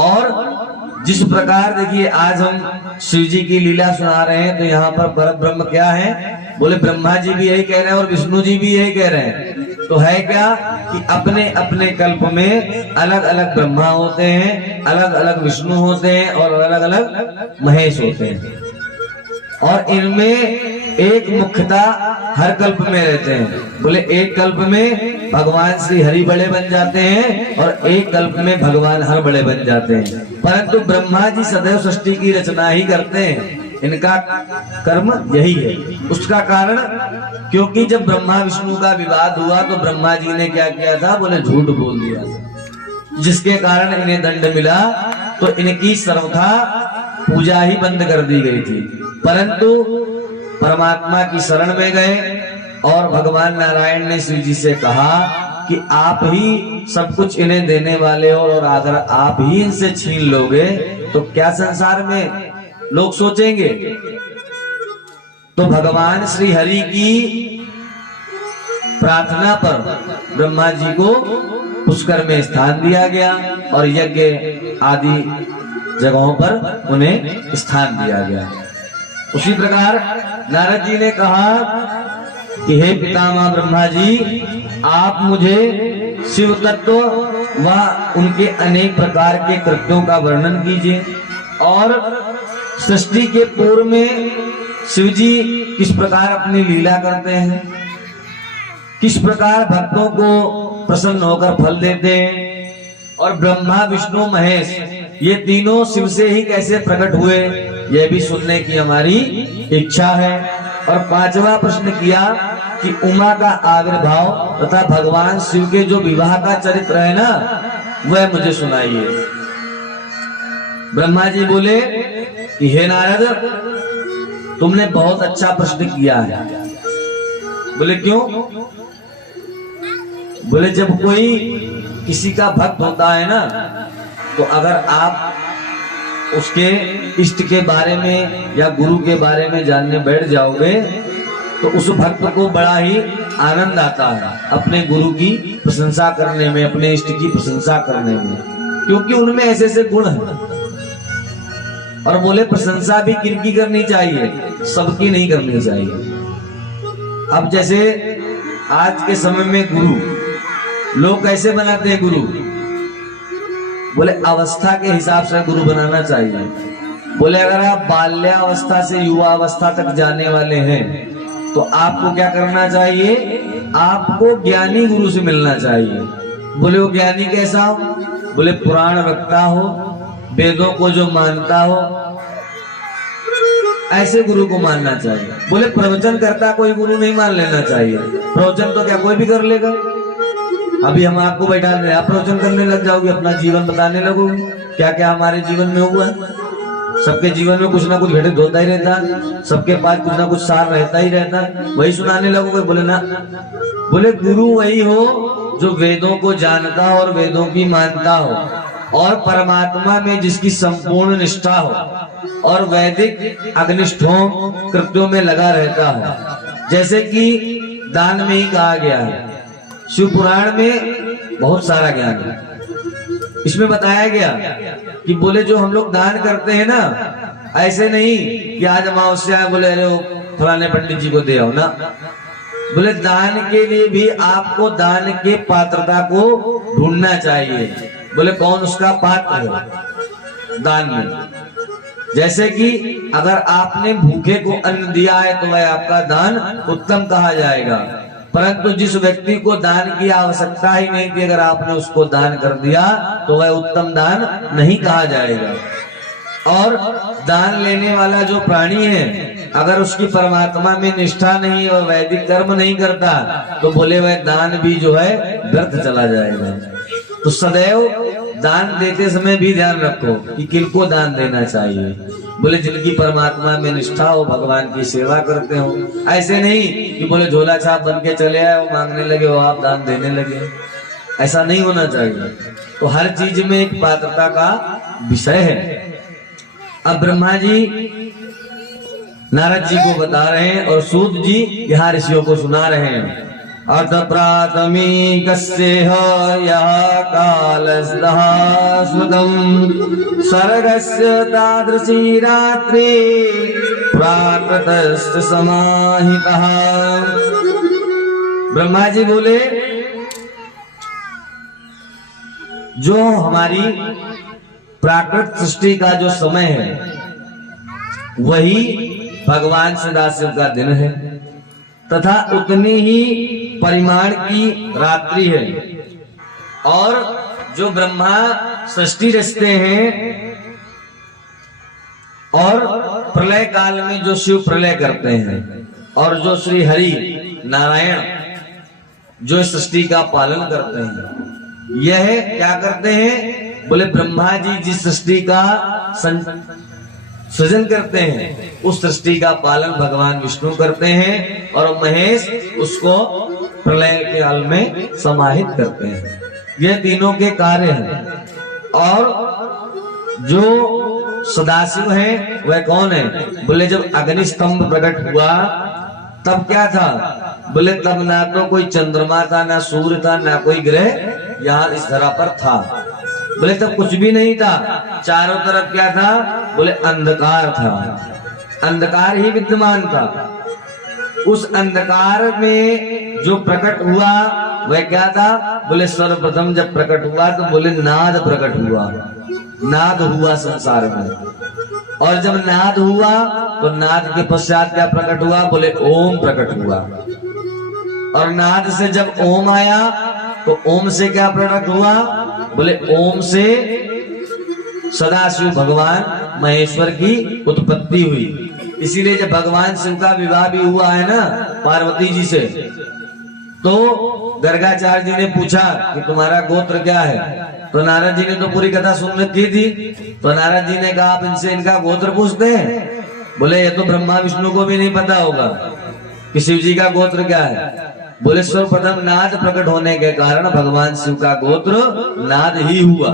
और जिस प्रकार देखिए आज हम शिव जी की लीला सुना रहे हैं, तो यहाँ पर पर ब्रह्म क्या है? बोले ब्रह्मा जी भी यही कह रहे हैं और विष्णु जी भी यही कह रहे हैं। तो है क्या कि अपने अपने कल्प में अलग अलग ब्रह्मा होते हैं, अलग अलग विष्णु होते हैं और अलग अलग महेश होते हैं, और इनमें एक मुख्यता हर कल्प में रहते हैं। बोले एक कल्प में भगवान श्री हरि बड़े बन जाते हैं और एक कल्प में भगवान हर बड़े बन जाते हैं, परंतु ब्रह्मा जी सदैव सृष्टि की रचना ही करते हैं, इनका कर्म यही है। उसका कारण क्योंकि जब ब्रह्मा विष्णु का विवाद हुआ तो ब्रह्मा जी ने क्या किया था? बोले झूठ बोल दिया था, जिसके कारण इन्हें दंड मिला। तो इनकी सर्वथा पूजा ही बंद कर दी गई थी, परंतु परमात्मा की शरण में गए और भगवान नारायण ने शिव जी से कहा कि आप ही सब कुछ इन्हें देने वाले हो, और अगर आप ही इनसे छीन लोगे तो क्या संसार में लोग सोचेंगे। तो भगवान श्री हरि की प्रार्थना पर ब्रह्मा जी को पुष्कर में स्थान दिया गया और यज्ञ आदि जगहों पर उन्हें स्थान दिया गया। उसी प्रकार नारद जी ने कहा कि हे पितामह ब्रह्मा जी, आप मुझे शिव तत्व व उनके अनेक प्रकार के कृत्यों का वर्णन कीजिए, और सृष्टि के पूर्व में शिव जी किस प्रकार अपनी लीला करते हैं, किस प्रकार भक्तों को प्रसन्न होकर फल देते हैं, और ब्रह्मा विष्णु महेश ये तीनों शिव से ही कैसे प्रकट हुए, यह भी सुनने की हमारी इच्छा है। और पांचवा प्रश्न किया कि उमा का आविर्भाव तथा भगवान शिव के जो विवाह का चरित्र है ना, वह मुझे सुनाइए। ब्रह्मा जी बोले कि हे नारद, तुमने बहुत अच्छा प्रश्न किया है। बोले क्यों? बोले जब कोई किसी का भक्त होता है ना, तो अगर आप उसके इष्ट के बारे में या गुरु के बारे में जानने बैठ जाओगे तो उस भक्त को बड़ा ही आनंद आता है अपने गुरु की प्रशंसा करने में, अपने इष्ट की प्रशंसा करने में, क्योंकि उनमें ऐसे ऐसे गुण हैं। और बोले प्रशंसा भी किनकी करनी चाहिए? सबकी नहीं करनी चाहिए। अब जैसे आज के समय में गुरु लोग कैसे बनाते हैं गुरु? बोले अवस्था के हिसाब से गुरु बनाना चाहिए। बोले अगर आप बाल्यावस्था से युवा अवस्था तक जाने वाले हैं तो आपको क्या करना चाहिए? आपको ज्ञानी गुरु से मिलना चाहिए। बोले वो ज्ञानी कैसा हो? बोले पुराण रखता हो, वेदों को जो मानता हो, ऐसे गुरु को मानना चाहिए। बोले प्रवचन करता कोई गुरु नहीं मान लेना चाहिए। प्रवचन तो क्या कोई भी कर लेगा। अभी हम आपको बैठा रहे, आप प्रवचन करने लग जाओगे, अपना जीवन बताने लगोगे क्या क्या हमारे जीवन में हुआ। सबके जीवन में कुछ ना कुछ घटित होता ही रहता है, सबके पास कुछ ना कुछ सार रहता ही रहता है, वही सुनाने लगोगे। बोले ना, बोले गुरु वही हो जो वेदों को जानता हो और वेदों की मानता हो, और परमात्मा में जिसकी संपूर्ण निष्ठा हो और वैदिक अग्निष्ठों कृत्यों में लगा रहता हो। जैसे कि दान में ही कहा गया है, शिव पुराण में बहुत सारा ज्ञान है। इसमें बताया गया कि बोले जो हम लोग दान करते हैं ना, ऐसे नहीं कि आज अमावस्या है बोले अरे फलाने पंडित जी को दे आओ ना। बोले दान के लिए भी आपको दान के पात्रता को ढूंढना चाहिए। बोले कौन उसका पात्र है दान में। जैसे कि अगर आपने भूखे को अन्न दिया है तो वह आपका दान उत्तम कहा जाएगा, परंतु जिस व्यक्ति को दान की आवश्यकता ही नहीं थी, अगर आपने उसको दान कर दिया तो वह उत्तम दान नहीं कहा जाएगा। और दान लेने वाला जो प्राणी है अगर उसकी परमात्मा में निष्ठा नहीं और वैदिक कर्म नहीं करता तो बोले वह दान भी जो है व्यर्थ चला जाएगा। तो सदैव दान देते समय भी ध्यान रखो कि किनको दान देना चाहिए। बोले जिनकी परमात्मा में निष्ठा हो, भगवान की सेवा करते हो। ऐसे नहीं कि बोले झोला छाप बन के चले आए वो मांगने लगे हो आप दान देने लगे, ऐसा नहीं होना चाहिए। तो हर चीज में एक पात्रता का विषय है। अब ब्रह्मा जी नारद जी को बता रहे हैं और सूत जी यहाँ ऋषियों को सुना रहे हैं। अथ प्राथमिकस्य यः कालस्तः श्रुतम् सर्गस्य तादृशी रात्रि प्राकृतस्य समाहितः। ब्रह्मा जी बोले जो हमारी प्राकृत सृष्टि का जो समय है वही भगवान सदाशिव का दिन है तथा उतनी ही परिमाण की रात्रि है। और जो ब्रह्मा सृष्टि रचते हैं और प्रलय काल में जो शिव प्रलय करते हैं और जो श्री हरि नारायण जो सृष्टि का पालन करते हैं, यह क्या करते हैं बोले ब्रह्मा जी जिस सृष्टि का सृजन करते हैं उस सृष्टि का पालन भगवान विष्णु करते हैं और महेश उसको प्रलय के काल में समाहित करते हैं। ये तीनों के कार्य हैं। और जो सदाशिव है वह कौन है बोले जब अग्नि स्तंभ प्रकट हुआ तब क्या था बोले तब ना तो कोई चंद्रमा था, ना सूर्य था, ना कोई ग्रह यहाँ इस धरा पर था। बोले तब कुछ भी नहीं था, चारों तरफ क्या था बोले अंधकार था, अंधकार ही विद्यमान था। उस अंधकार में जो प्रकट हुआ वह क्या था बोले सर्वप्रथम जब प्रकट हुआ तो बोले नाद प्रकट हुआ, नाद हुआ संसार में। और जब नाद हुआ तो नाद के पश्चात क्या प्रकट हुआ बोले ओम प्रकट हुआ। और नाद से जब ओम आया तो ओम से क्या प्रकट हुआ बोले ओम से सदाशिव भगवान महेश्वर की उत्पत्ति हुई। इसीलिए जब भगवान शिव का विवाह भी हुआ है ना पार्वती जी से, तो गर्गाचार्य जी ने पूछा कि तुम्हारा गोत्र क्या है, तो नारद जी ने तो पूरी कथा सुन रखी थी। तो नारद जी ने कहा आप इनसे इनका गोत्र पूछते हैं। बोले ये तो ब्रह्मा विष्णु को भी नहीं पता होगा कि शिव जी का गोत्र क्या है। बोले सर्वप्रथम नाद प्रकट होने के कारण भगवान शिव का गोत्र नाद ही हुआ।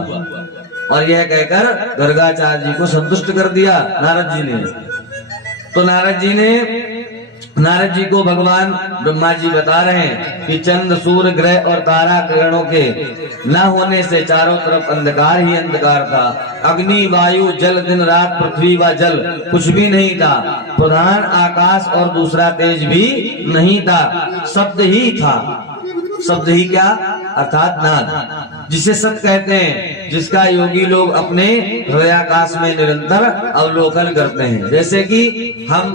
और यह कहकर गर्गाचार्य जी को संतुष्ट कर दिया नारद जी ने। तो नारद जी को भगवान ब्रह्मा जी बता रहे हैं कि चंद्र सूर्य ग्रह और तारा किरणों के न होने से चारों तरफ अंधकार ही अंधकार था। अग्नि वायु जल दिन रात पृथ्वी व जल कुछ भी नहीं था। प्रधान आकाश और दूसरा तेज भी नहीं था, शब्द ही था। शब्द ही क्या अर्थात नाद, जिसे सत कहते हैं, जिसका योगी लोग अपने हृदयाकाश में निरंतर अवलोकन करते हैं। जैसे कि हम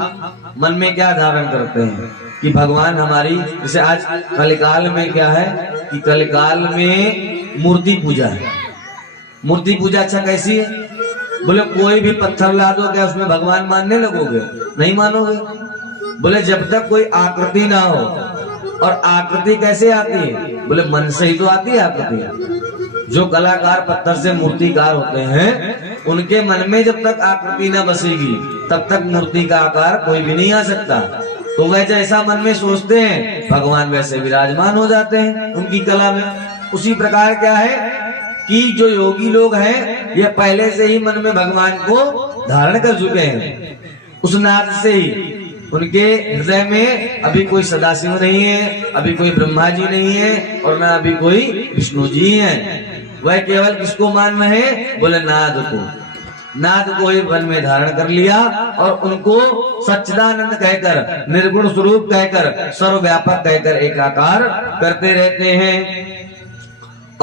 मन में क्या धारण करते हैं कि भगवान हमारी, जैसे आज कलिकाल में क्या है कि कलिकाल में मूर्ति पूजा है। मूर्ति पूजा अच्छा कैसी है बोले कोई भी पत्थर ला दो क्या उसमें भगवान मानने लगोगे, नहीं मानोगे। बोले जब तक कोई आकृति ना हो। और आकृति कैसे आती है बोले मन से ही तो आती है आकृति। जो कलाकार पत्थर से मूर्तिकार होते हैं उनके मन में जब तक आकृति न बसेगी तब तक मूर्ति का आकार कोई भी नहीं आ सकता। तो वह जैसा मन में सोचते हैं भगवान वैसे विराजमान हो जाते हैं उनकी कला में। उसी प्रकार क्या है कि जो योगी लोग हैं ये पहले से ही मन में भगवान को धारण कर चुके हैं। उस नाद से ही उनके हृदय में अभी कोई सदाशिव नहीं है, अभी कोई ब्रह्मा जी नहीं है और ना अभी कोई विष्णु जी हैं। वह केवल किसको मान रहे हैं बोले नाद को। नाद को ही मन में धारण कर लिया और उनको सच्चिदानंद कहकर, निर्गुण स्वरूप कहकर, सर्वव्यापक कहकर एकाकार करते रहते हैं।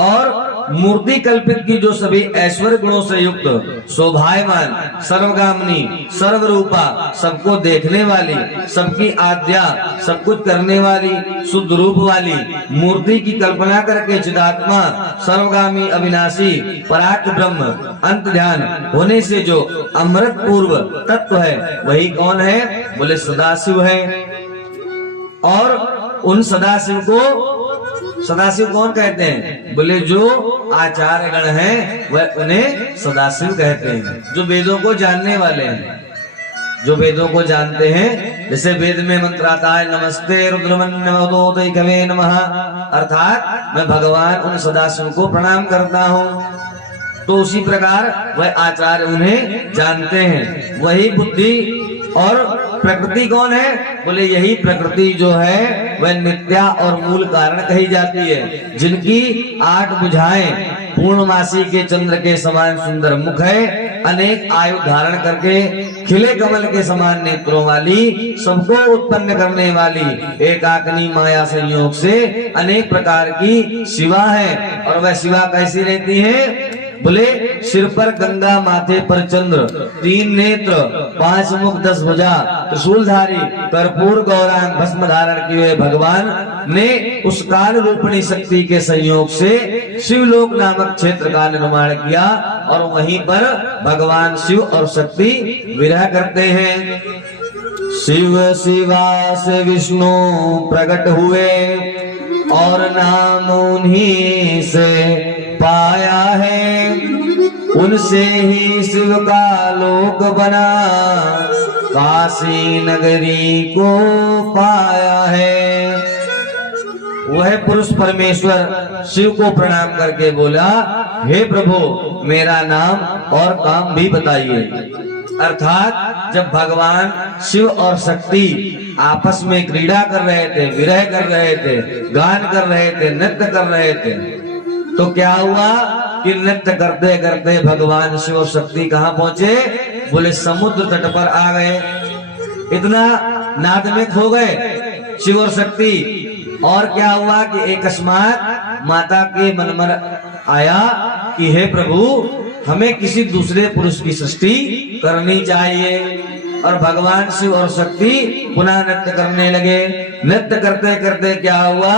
और मूर्ति कल्पित की जो सभी ऐश्वर्य गुणों से युक्त, शोभायमान, सर्वगामिनी, सर्वरूपा, सबको देखने वाली, सबकी आज्ञा, सब कुछ करने वाली, शुद्ध रूप वाली मूर्ति की कल्पना करके चिदात्मा, सर्वगामी, अविनाशी, पराक ब्रह्म, अंत ध्यान होने से जो अमृत पूर्व तत्व है, वही कौन है? बोले सदाशिव है। और उन सदाशिव कौन कहते हैं? बोले जो आचार्य गण हैं वह उन्हें सदाशिव कहते हैं, जो वेदों को जानने वाले हैं, जो वेदों को जानते हैं। जैसे वेद में मंत्र आता है नमस्ते रुद्रमन्योदय कवे नमः, अर्थात मैं भगवान उन सदाशिव को प्रणाम करता हूँ। तो उसी प्रकार वह आचार्य उन्हें जानते हैं। वही बुद्धि और प्रकृति कौन है? बोले यही प्रकृति जो है वह नित्या और मूल कारण कही जाती है, जिनकी 8 भुजाएं, पूर्णमासी के चंद्र के समान सुंदर मुख है, अनेक आयु धारण करके खिले कमल के समान नेत्रों वाली, सबको उत्पन्न करने वाली, एकाग्नि माया संयोग से अनेक प्रकार की शिवा है। और वह शिवा कैसी रहती है? बोले सिर पर गंगा, माथे पर चंद्र, 3 नेत्र, 5 मुख, 10 भुजा, त्रिशूलधारी, कर्पूर गौरांग भस्म धारण किए भगवान ने उस काल रूपिणी शक्ति के संयोग से शिवलोक नामक क्षेत्र का निर्माण किया, और वहीं पर भगवान शिव और शक्ति विरह करते हैं। शिव शिवा से विष्णु प्रकट हुए, और नाम उन्हीं से पाया है, उनसे ही शिव का लोक बना, काशी नगरी को पाया है। वह पुरुष परमेश्वर शिव को प्रणाम करके बोला, हे प्रभु मेरा नाम और काम भी बताइए। अर्थात जब भगवान शिव और शक्ति आपस में क्रीड़ा कर रहे थे, विरह कर रहे थे, गान कर रहे थे, नृत्य कर रहे थे, तो क्या हुआ कि नृत्य करते करते भगवान शिव और शक्ति कहाँ पहुंचे? बोले समुद्र तट पर आ गए। इतना नाद में खो गए शिव और शक्ति। और क्या हुआ कि अकस्मात माता के मन में आया कि हे प्रभु हमें किसी दूसरे पुरुष की सृष्टि करनी चाहिए। और भगवान शिव और शक्ति पुनः नृत्य करने लगे। नृत्य करते करते क्या हुआ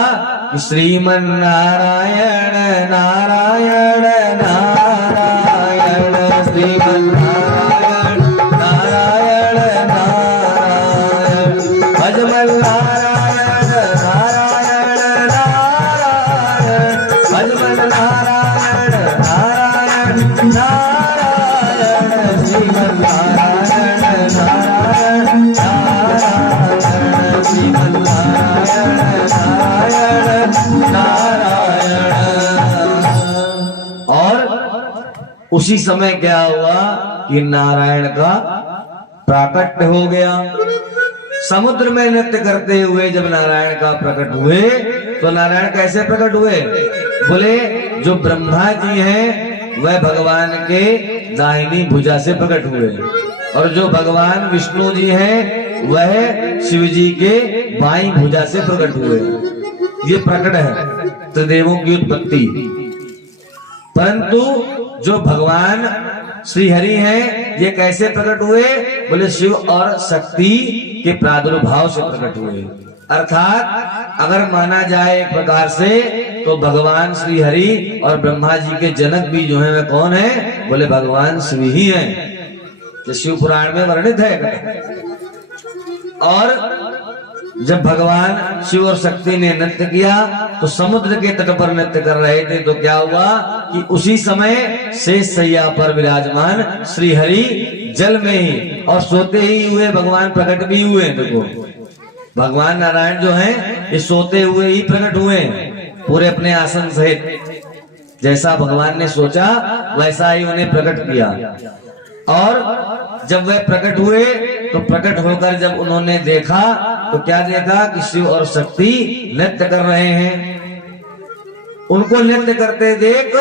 कि श्रीमन नारायण नारायण नारायण, श्रीमन नारायण नारायण नारायण, भजमल नारायण नारायण नारायण, भजमल नारायण नारायण नारायण, श्रीमन नारायण उसी समय क्या हुआ कि नारायण का प्राकट्य हो गया। समुद्र में नृत्य करते हुए जब नारायण का प्रकट हुए तो नारायण कैसे प्रकट हुए? बोले जो ब्रह्मा जी हैं वह भगवान के दाहिनी भुजा से प्रकट हुए, और जो भगवान विष्णु जी हैं वह शिव जी के बाईं भुजा से प्रकट हुए। ये प्रकट है त्रिदेवों की उत्पत्ति। परंतु जो भगवान श्री हरि हैं ये कैसे प्रकट हुए? बोले शिव और शक्ति के प्रादुर्भाव से प्रकट हुए। अर्थात अगर माना जाए एक प्रकार से तो भगवान श्री हरि और ब्रह्मा जी के जनक भी जो है वह कौन है? बोले भगवान शिव ही है, जो शिव पुराण में वर्णित है। और जब भगवान शिव और शक्ति ने नृत्य किया तो समुद्र के तट पर नृत्य कर रहे थे, तो क्या हुआ कि उसी समय शेष सैया पर विराजमान श्री हरि जल में ही और सोते ही हुए भगवान प्रकट भी हुए। देखो भगवान नारायण जो हैं ये सोते हुए ही प्रकट हुए पूरे अपने आसन सहित। जैसा भगवान ने सोचा वैसा ही उन्हें प्रकट किया। और जब वह प्रकट हुए तो प्रकट होकर जब उन्होंने देखा तो क्या देखा कि शिव और शक्ति नृत्य कर रहे हैं। उनको नृत्य करते देख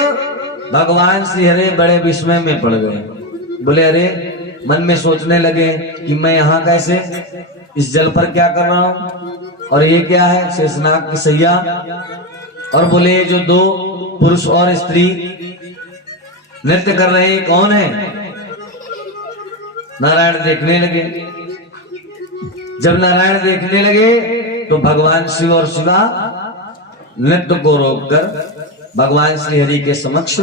भगवान श्री हरि बड़े विस्मय में पड़ गए। बोले अरे, मन में सोचने लगे कि मैं यहाँ कैसे, इस जल पर क्या कर रहा हूँ, और ये क्या है शेषनाग की सैया। और बोले जो दो पुरुष और स्त्री नृत्य कर रहे हैं कौन है? नारायण देखने लगे। जब नारायण देखने लगे तो भगवान शिव और शिवा नृत्य को रोककर भगवान श्री हरि के समक्ष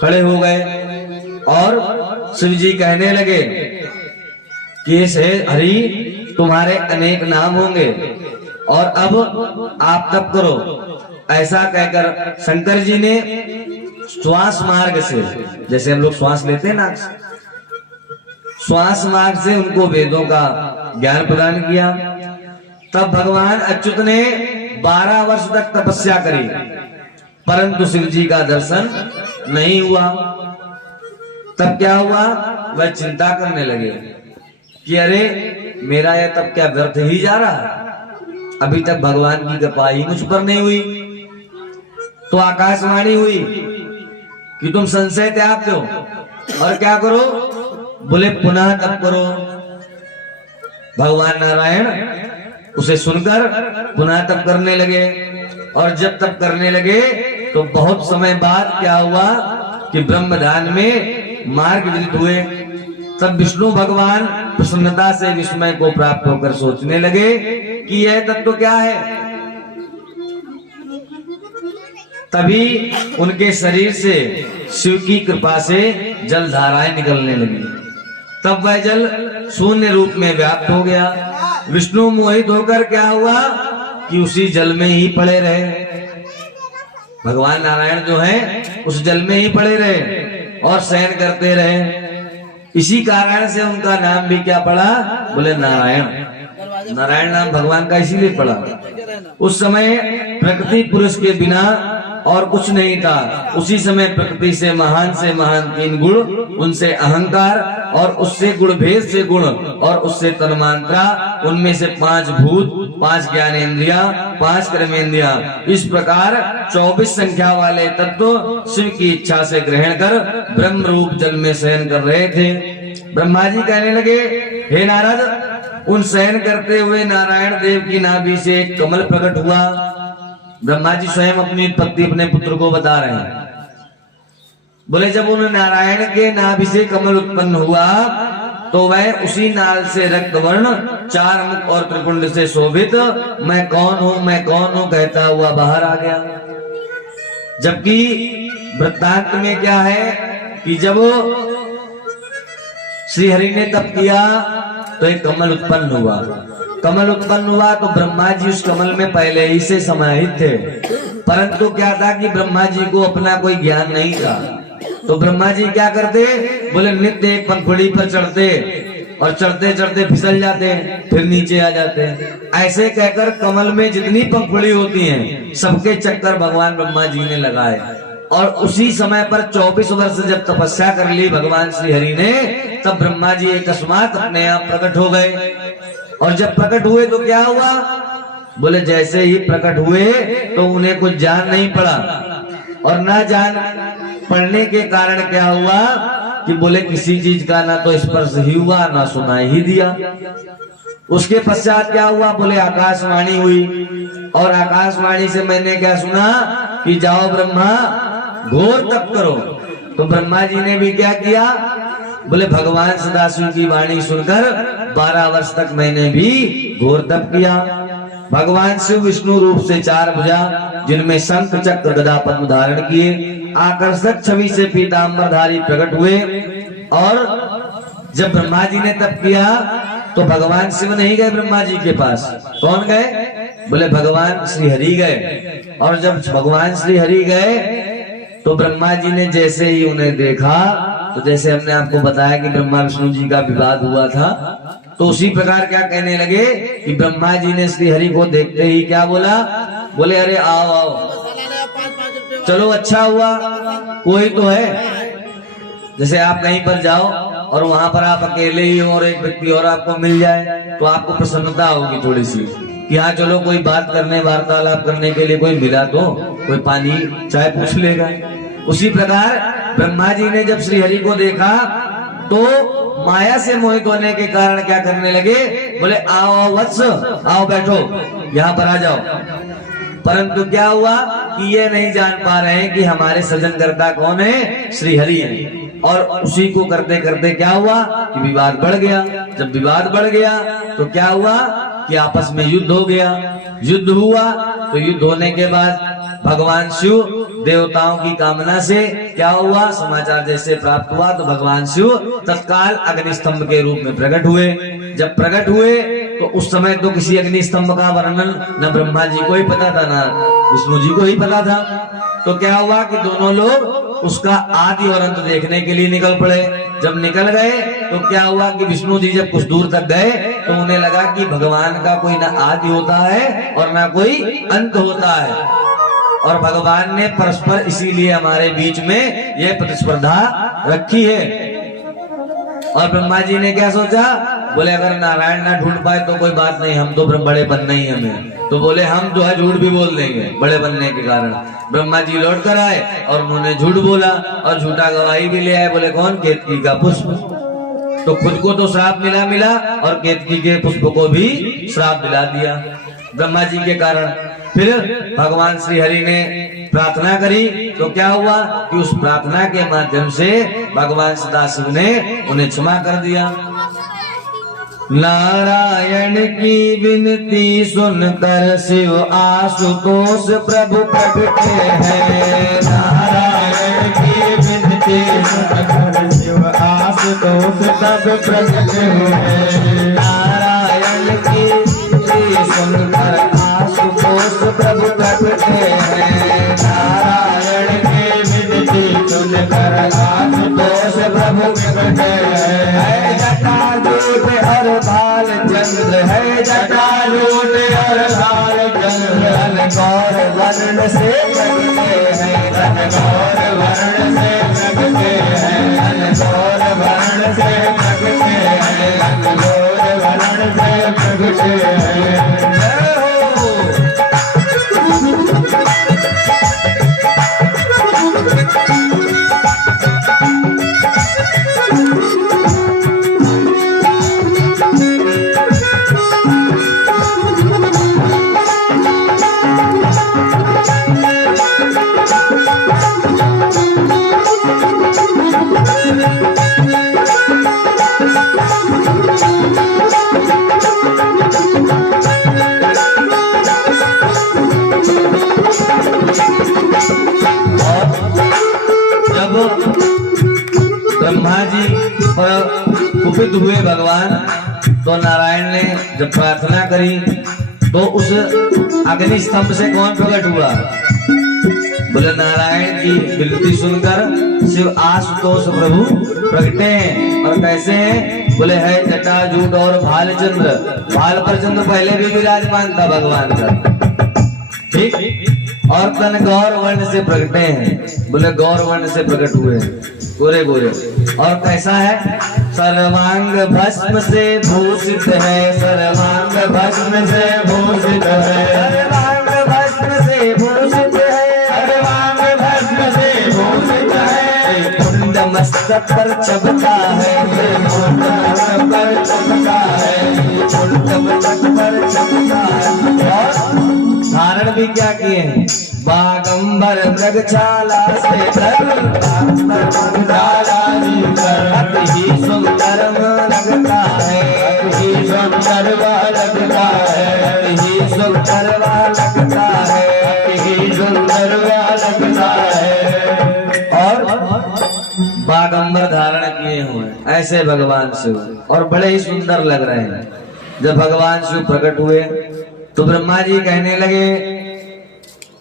खड़े हो गए और शिव जी कहने लगे कि हे हरि तुम्हारे अनेक नाम होंगे और अब आप तप करो। ऐसा कहकर शंकर जी ने श्वास मार्ग से, जैसे हम लोग श्वास लेते हैं नाक से, श्वास मार्ग से उनको वेदों का ज्ञान प्रदान किया। तब भगवान अच्युत ने 12 वर्ष तक तपस्या करी, परंतु शिव जी का दर्शन नहीं हुआ। तब क्या हुआ? वह चिंता करने लगे कि अरे मेरा यह तब क्या व्यर्थ ही जा रहा है, अभी तक भगवान की कृपा ही मुझ पर नहीं हुई। तो आकाशवाणी हुई कि तुम संशय त्याग दो और क्या करो? बोले पुनः तप करो। भगवान नारायण उसे सुनकर पुनः तप करने लगे और जब तप करने लगे तो बहुत समय बाद क्या हुआ कि ब्रह्मध्यान में मार्ग विदित हुए। तब विष्णु भगवान प्रसन्नता से विस्मय को प्राप्त होकर सोचने लगे कि यह तत्व क्या है। तभी उनके शरीर से शिव की कृपा से जल धाराएं निकलने लगी। तब वह जल शून्य रूप में व्याप्त हो गया। विष्णु मोहित होकर क्या हुआ कि उसी जल में ही पड़े रहे। भगवान नारायण जो है उस जल में ही पड़े रहे और शयन करते रहे। इसी कारण से उनका नाम भी क्या पड़ा? बोले नारायण। नारायण नाम भगवान का इसीलिए पड़ा। उस समय प्रकृति पुरुष के बिना और कुछ नहीं था। उसी समय प्रकृति से महान 3 गुण, उनसे अहंकार और उससे गुण भेद से गुण और उससे तन्मात्रा, उनमें से 5 भूत, 5 ज्ञानेन्द्रिया, 5 कर्मेंद्रिया, इस प्रकार 24 संख्या वाले तत्व शिव की इच्छा से ग्रहण कर ब्रह्म रूप जल में शयन कर रहे थे। ब्रह्मा जी कहने लगे, हे नारद, उन शयन करते हुए नारायण देव की नाभि से एक कमल प्रकट हुआ। ब्रह्मा जी स्वयं अपनी उत्पत्ति अपने पुत्र को बता रहे हैं। बोले जब उन नारायण के नाभि से कमल उत्पन्न हुआ तो वह उसी नाल से रक्त वर्ण, 4 मुख और त्रिपुंड से शोभित मैं कौन हूँ कहता हुआ बाहर आ गया। जबकि वृत्तांत में क्या है कि जब श्री हरि ने तप किया तो एक कमल उत्पन्न हुआ। कमल उत्पन्न हुआ तो ब्रह्मा जी उस कमल में पहले ही से समाहित थे, परंतु क्या था कि ब्रह्मा जी को अपना कोई ज्ञान नहीं था। तो ब्रह्मा जी क्या करते? बोले नित्य एक पंखुड़ी पर चढ़ते और चढ़ते चढ़ते फिसल जाते, फिर नीचे आ जाते। ऐसे कहकर कमल में जितनी पंखुड़ी होती हैं सबके चक्कर भगवान ब्रह्मा जी ने लगाए। और उसी समय पर 24 वर्ष जब तपस्या कर ली भगवान श्री हरि ने, तब ब्रह्मा जी अकस्मात अपने आप प्रकट हो गए। और जब प्रकट हुए तो क्या हुआ? बोले जैसे ही प्रकट हुए तो उन्हें कुछ जान नहीं पड़ा, और ना जान पड़ने के कारण क्या हुआ कि बोले किसी चीज का ना तो स्पर्श ही हुआ ना सुनाई ही दिया। उसके पश्चात क्या हुआ? बोले आकाशवाणी हुई और आकाशवाणी से मैंने क्या सुना कि जाओ ब्रह्मा घोर तप करो। तो ब्रह्मा जी ने भी क्या किया? बोले भगवान सदाशिव की वाणी सुनकर 12 वर्ष तक मैंने भी घोर तप किया। भगवान शिव विष्णु रूप से 4 भुजा, जिनमें शंख चक्र गदा पद्म धारण किए, आकर्षक छवि से पीतांबरधारी प्रकट हुए। और जब ब्रह्मा जी ने तप किया तो भगवान शिव नहीं गए ब्रह्मा जी के पास। कौन गए? बोले भगवान श्री हरि गए। और जब भगवान श्री हरि गए तो ब्रह्मा जी ने जैसे ही उन्हें देखा, तो जैसे हमने आपको बताया कि ब्रह्मा विष्णु जी का विवाद हुआ था, तो उसी प्रकार क्या कहने लगे कि ब्रह्मा जी ने श्री हरि को देखते ही क्या बोला? बोले अरे आओ आओ, चलो अच्छा हुआ कोई तो है। जैसे आप कहीं पर जाओ और वहां पर आप अकेले ही हो और एक व्यक्ति और आपको मिल जाए तो आपको प्रसन्नता होगी थोड़ी सी कि हाँ चलो कोई बात करने, वार्तालाप करने के लिए कोई मिला तो कोई पानी चाय पूछ लेगा। उसी प्रकार ब्रह्मा जी ने जब श्री हरि को देखा तो माया से मोहित होने के कारण क्या करने लगे? बोले आओ वत्स, आओ बैठो, यहाँ पर आ जाओ। परंतु क्या हुआ? कि ये नहीं जान पा रहे हैं कि हमारे सजन करता कौन है, श्री हरि है। और उसी को करते करते क्या हुआ कि विवाद बढ़ गया। जब विवाद बढ़ गया तो क्या हुआ कि आपस में युद्ध हो गया। युद्ध हुआ तो युद्ध होने के बाद भगवान शिव देवताओं की कामना से क्या हुआ, समाचार जैसे प्राप्त हुआ तो भगवान शिव तत्काल अग्निस्तंभ के रूप में प्रकट हुए। जब प्रकट हुए तो उस समय तो किसी अग्निस्तंभ का वर्णन न ब्रह्मा जी को ही पता था न विष्णु जी को ही पता था। तो क्या हुआ कि दोनों लोग उसका आदि और अंत देखने के लिए निकल पड़े। जब निकल गए तो क्या हुआ कि विष्णु जी जब कुछ दूर तक गए तो उन्हें लगा कि भगवान का कोई ना आदि होता है और ना कोई अंत होता है, और भगवान ने परस्पर इसीलिए हमारे बीच में यह प्रतिस्पर्धा रखी है। और ब्रह्मा जी ने क्या सोचा, बोले अगर नारायण ना ढूंढ पाए तो कोई बात नहीं, हम तो बड़े बनना ही हमें, तो बोले हम जो है झूठ भी बोल देंगे बड़े बनने के कारण। ब्रह्मा जी लौट कर आए और उन्होंने झूठ बोला और झूठा गवाही भी ले आए। बोले कौन, केतकी का पुष्प। तो खुद को तो श्राप मिला और केतकी के पुष्प को भी श्राप दिला दिया ब्रह्मा जी के कारण। फिर भगवान श्री हरि ने प्रार्थना करी तो क्या हुआ कि उस प्रार्थना के माध्यम से भगवान सदाशिव ने उन्हें क्षमा कर दिया। नारायण की विनती सुनकर शिव आशुतोष प्रभु प्रगटे हैं। नारायण की विनती सुनकर शिव आशुतोष प्रभु प्रगटे हैं। नारायण की विनती सुनकर आशुतोष प्रभु प्रगटे हैं। नारायण की विनती सुनकर आशुतोष प्रभु प्रगटे हैं। जटाजूट हर भाल चंद्र है, जटाजूट हर भाल चंद्र घनघोर वर्ण से प्रगटे हैं। घनघोर वर्ण से प्रगटे हैं। घनघोर वर्ण से प्रगटे हैं। घनघोर वर्ण से प्रगटे हैं। ब्रह्मा जी पर कुपित हुए भगवान, तो नारायण ने जब प्रार्थना करी तो उस अग्नि स्तंभ से कौन प्रकट हुआ, बोले नारायण की विनती सुनकर शिव आशुतोष प्रभु प्रगटे हैं। और कैसे हैं, बोले है जटाजूट और भालचंद्र। भाल पर चंद्र पहले भी विराजमान था भगवान का, ठीक, और तन गौर वर्ण से प्रकटे हैं। बोले गौर वर्ण से प्रकट हुए हैं, गोरे गोरे। और कैसा है, सर्वांग भस्म से भूषित है। सर्वांग भस्म से भूषित है। सर्वांग भस्म से भूषित है। सर्वांग भस्म से भूषित है। कुंड मस्तक पर चमका है। कुंड मस्तक पर चमका है। कुंड मस्तक पर चमका है। और धारण भी क्या किए हैं, बागंबर मृगशाला से अति ही सुंदर लगता है। अति ही सुंदर लगता है। अति ही सुंदर लगता है। अति ही सुंदर लगता है। और बागंबर धारण किए हुए ऐसे भगवान शिव, और बड़े ही सुंदर लग रहे हैं। जब भगवान शिव प्रकट हुए तो ब्रह्मा जी कहने लगे,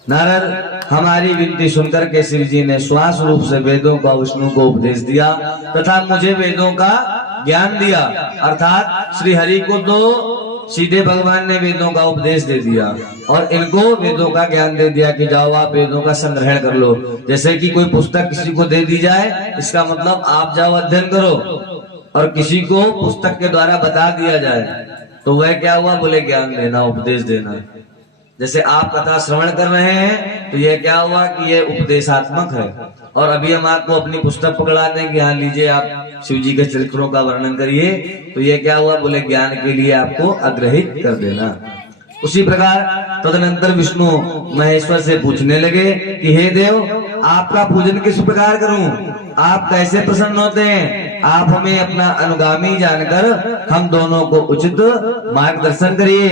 नारद हमारी विनती सुनकर के शिव जी ने श्वास रूप से वेदों का विष्णु को उपदेश दिया तथा मुझे वेदों का ज्ञान दिया। अर्थात श्री हरि को तो सीधे भगवान ने वेदों का उपदेश दे दिया और इनको वेदों का ज्ञान दे दिया कि जाओ आप वेदों का संग्रहण कर लो। जैसे कि कोई पुस्तक किसी को दे दी जाए, इसका मतलब आप जाओ अध्ययन करो, और किसी को पुस्तक के द्वारा बता दिया जाए तो वह क्या हुआ, बोले ज्ञान देना, उपदेश देना। जैसे आप कथा श्रवण कर रहे हैं तो यह क्या हुआ कि यह उपदेशात्मक है। और अभी हम आपको अपनी पुस्तक पकड़ा दें कि हाँ लीजिए आप शिव जी के चरित्रों का वर्णन करिए, तो यह क्या हुआ, बोले ज्ञान के लिए आपको आग्रहित कर देना। उसी प्रकार तदनंतर विष्णु महेश्वर से पूछने लगे कि हे देव, आपका पूजन किस प्रकार करूं, आप कैसे प्रसन्न होते हैं, आप हमें अपना अनुगामी जानकर हम दोनों को उचित मार्गदर्शन करिए।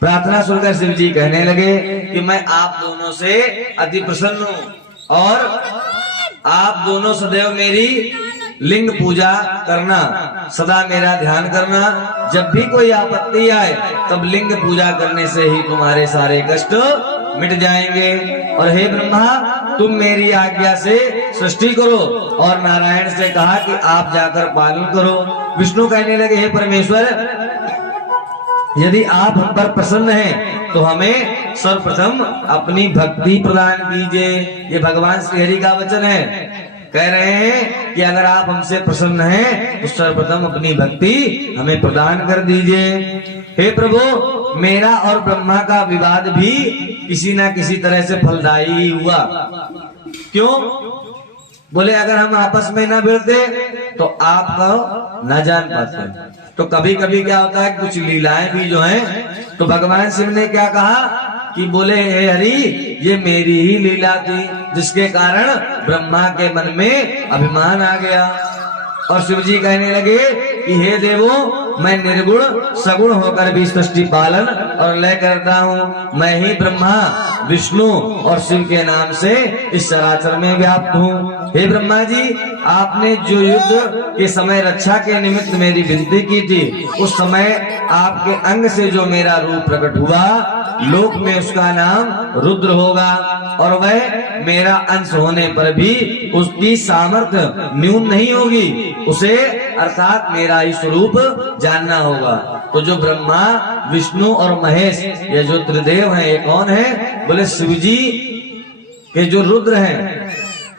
प्रार्थना सुनकर शिव जी कहने लगे कि मैं आप दोनों से अति प्रसन्न हूं और आप दोनों सदैव मेरी लिंग पूजा करना, सदा मेरा ध्यान करना। जब भी कोई आपत्ति आए तब लिंग पूजा करने से ही तुम्हारे सारे कष्ट मिट जाएंगे। और हे ब्रह्मा, तुम मेरी आज्ञा से सृष्टि करो। और नारायण से कहा कि आप जाकर पालन करो। विष्णु कहने लगे, हे परमेश्वर, यदि आप हम पर प्रसन्न हैं तो हमें सर्वप्रथम अपनी भक्ति प्रदान कीजिए। ये भगवान श्री हरि का वचन है। कह रहे हैं कि अगर आप हमसे प्रसन्न हैं तो सर्वप्रथम अपनी भक्ति हमें प्रदान कर दीजिए। हे प्रभु, मेरा और ब्रह्मा का विवाद भी किसी ना किसी तरह से फलदायी हुआ। क्यों? बोले अगर हम आपस में ना भिड़ते तो आप न जान पाते। तो कभी कभी क्या होता है, कुछ लीलाएं भी जो हैं, तो भगवान शिव ने क्या कहा कि बोले हे हरि, ये मेरी ही लीला थी जिसके कारण ब्रह्मा के मन में अभिमान आ गया। और शिव जी कहने लगे कि हे देवो, मैं निर्गुण सगुण होकर भी सृष्टि पालन और लय करता हूँ। मैं ही ब्रह्मा, विष्णु और शिव के नाम से इस चराचर में व्याप्त हूँ। हे ब्रह्मा जी, आपने जो युद्ध के समय रक्षा के निमित्त मेरी विनती की थी, उस समय आपके अंग से जो मेरा रूप प्रकट हुआ, लोक में उसका नाम रुद्र होगा। और वह मेरा अंश होने पर भी उसकी सामर्थ्य न्यून नहीं होगी। उसे अर्थात मेरा ही स्वरूप जानना होगा। तो जो ब्रह्मा, विष्णु और महेश, ये जो त्रिदेव हैं, ये कौन है? बोले शिव जी के जो रुद्र हैं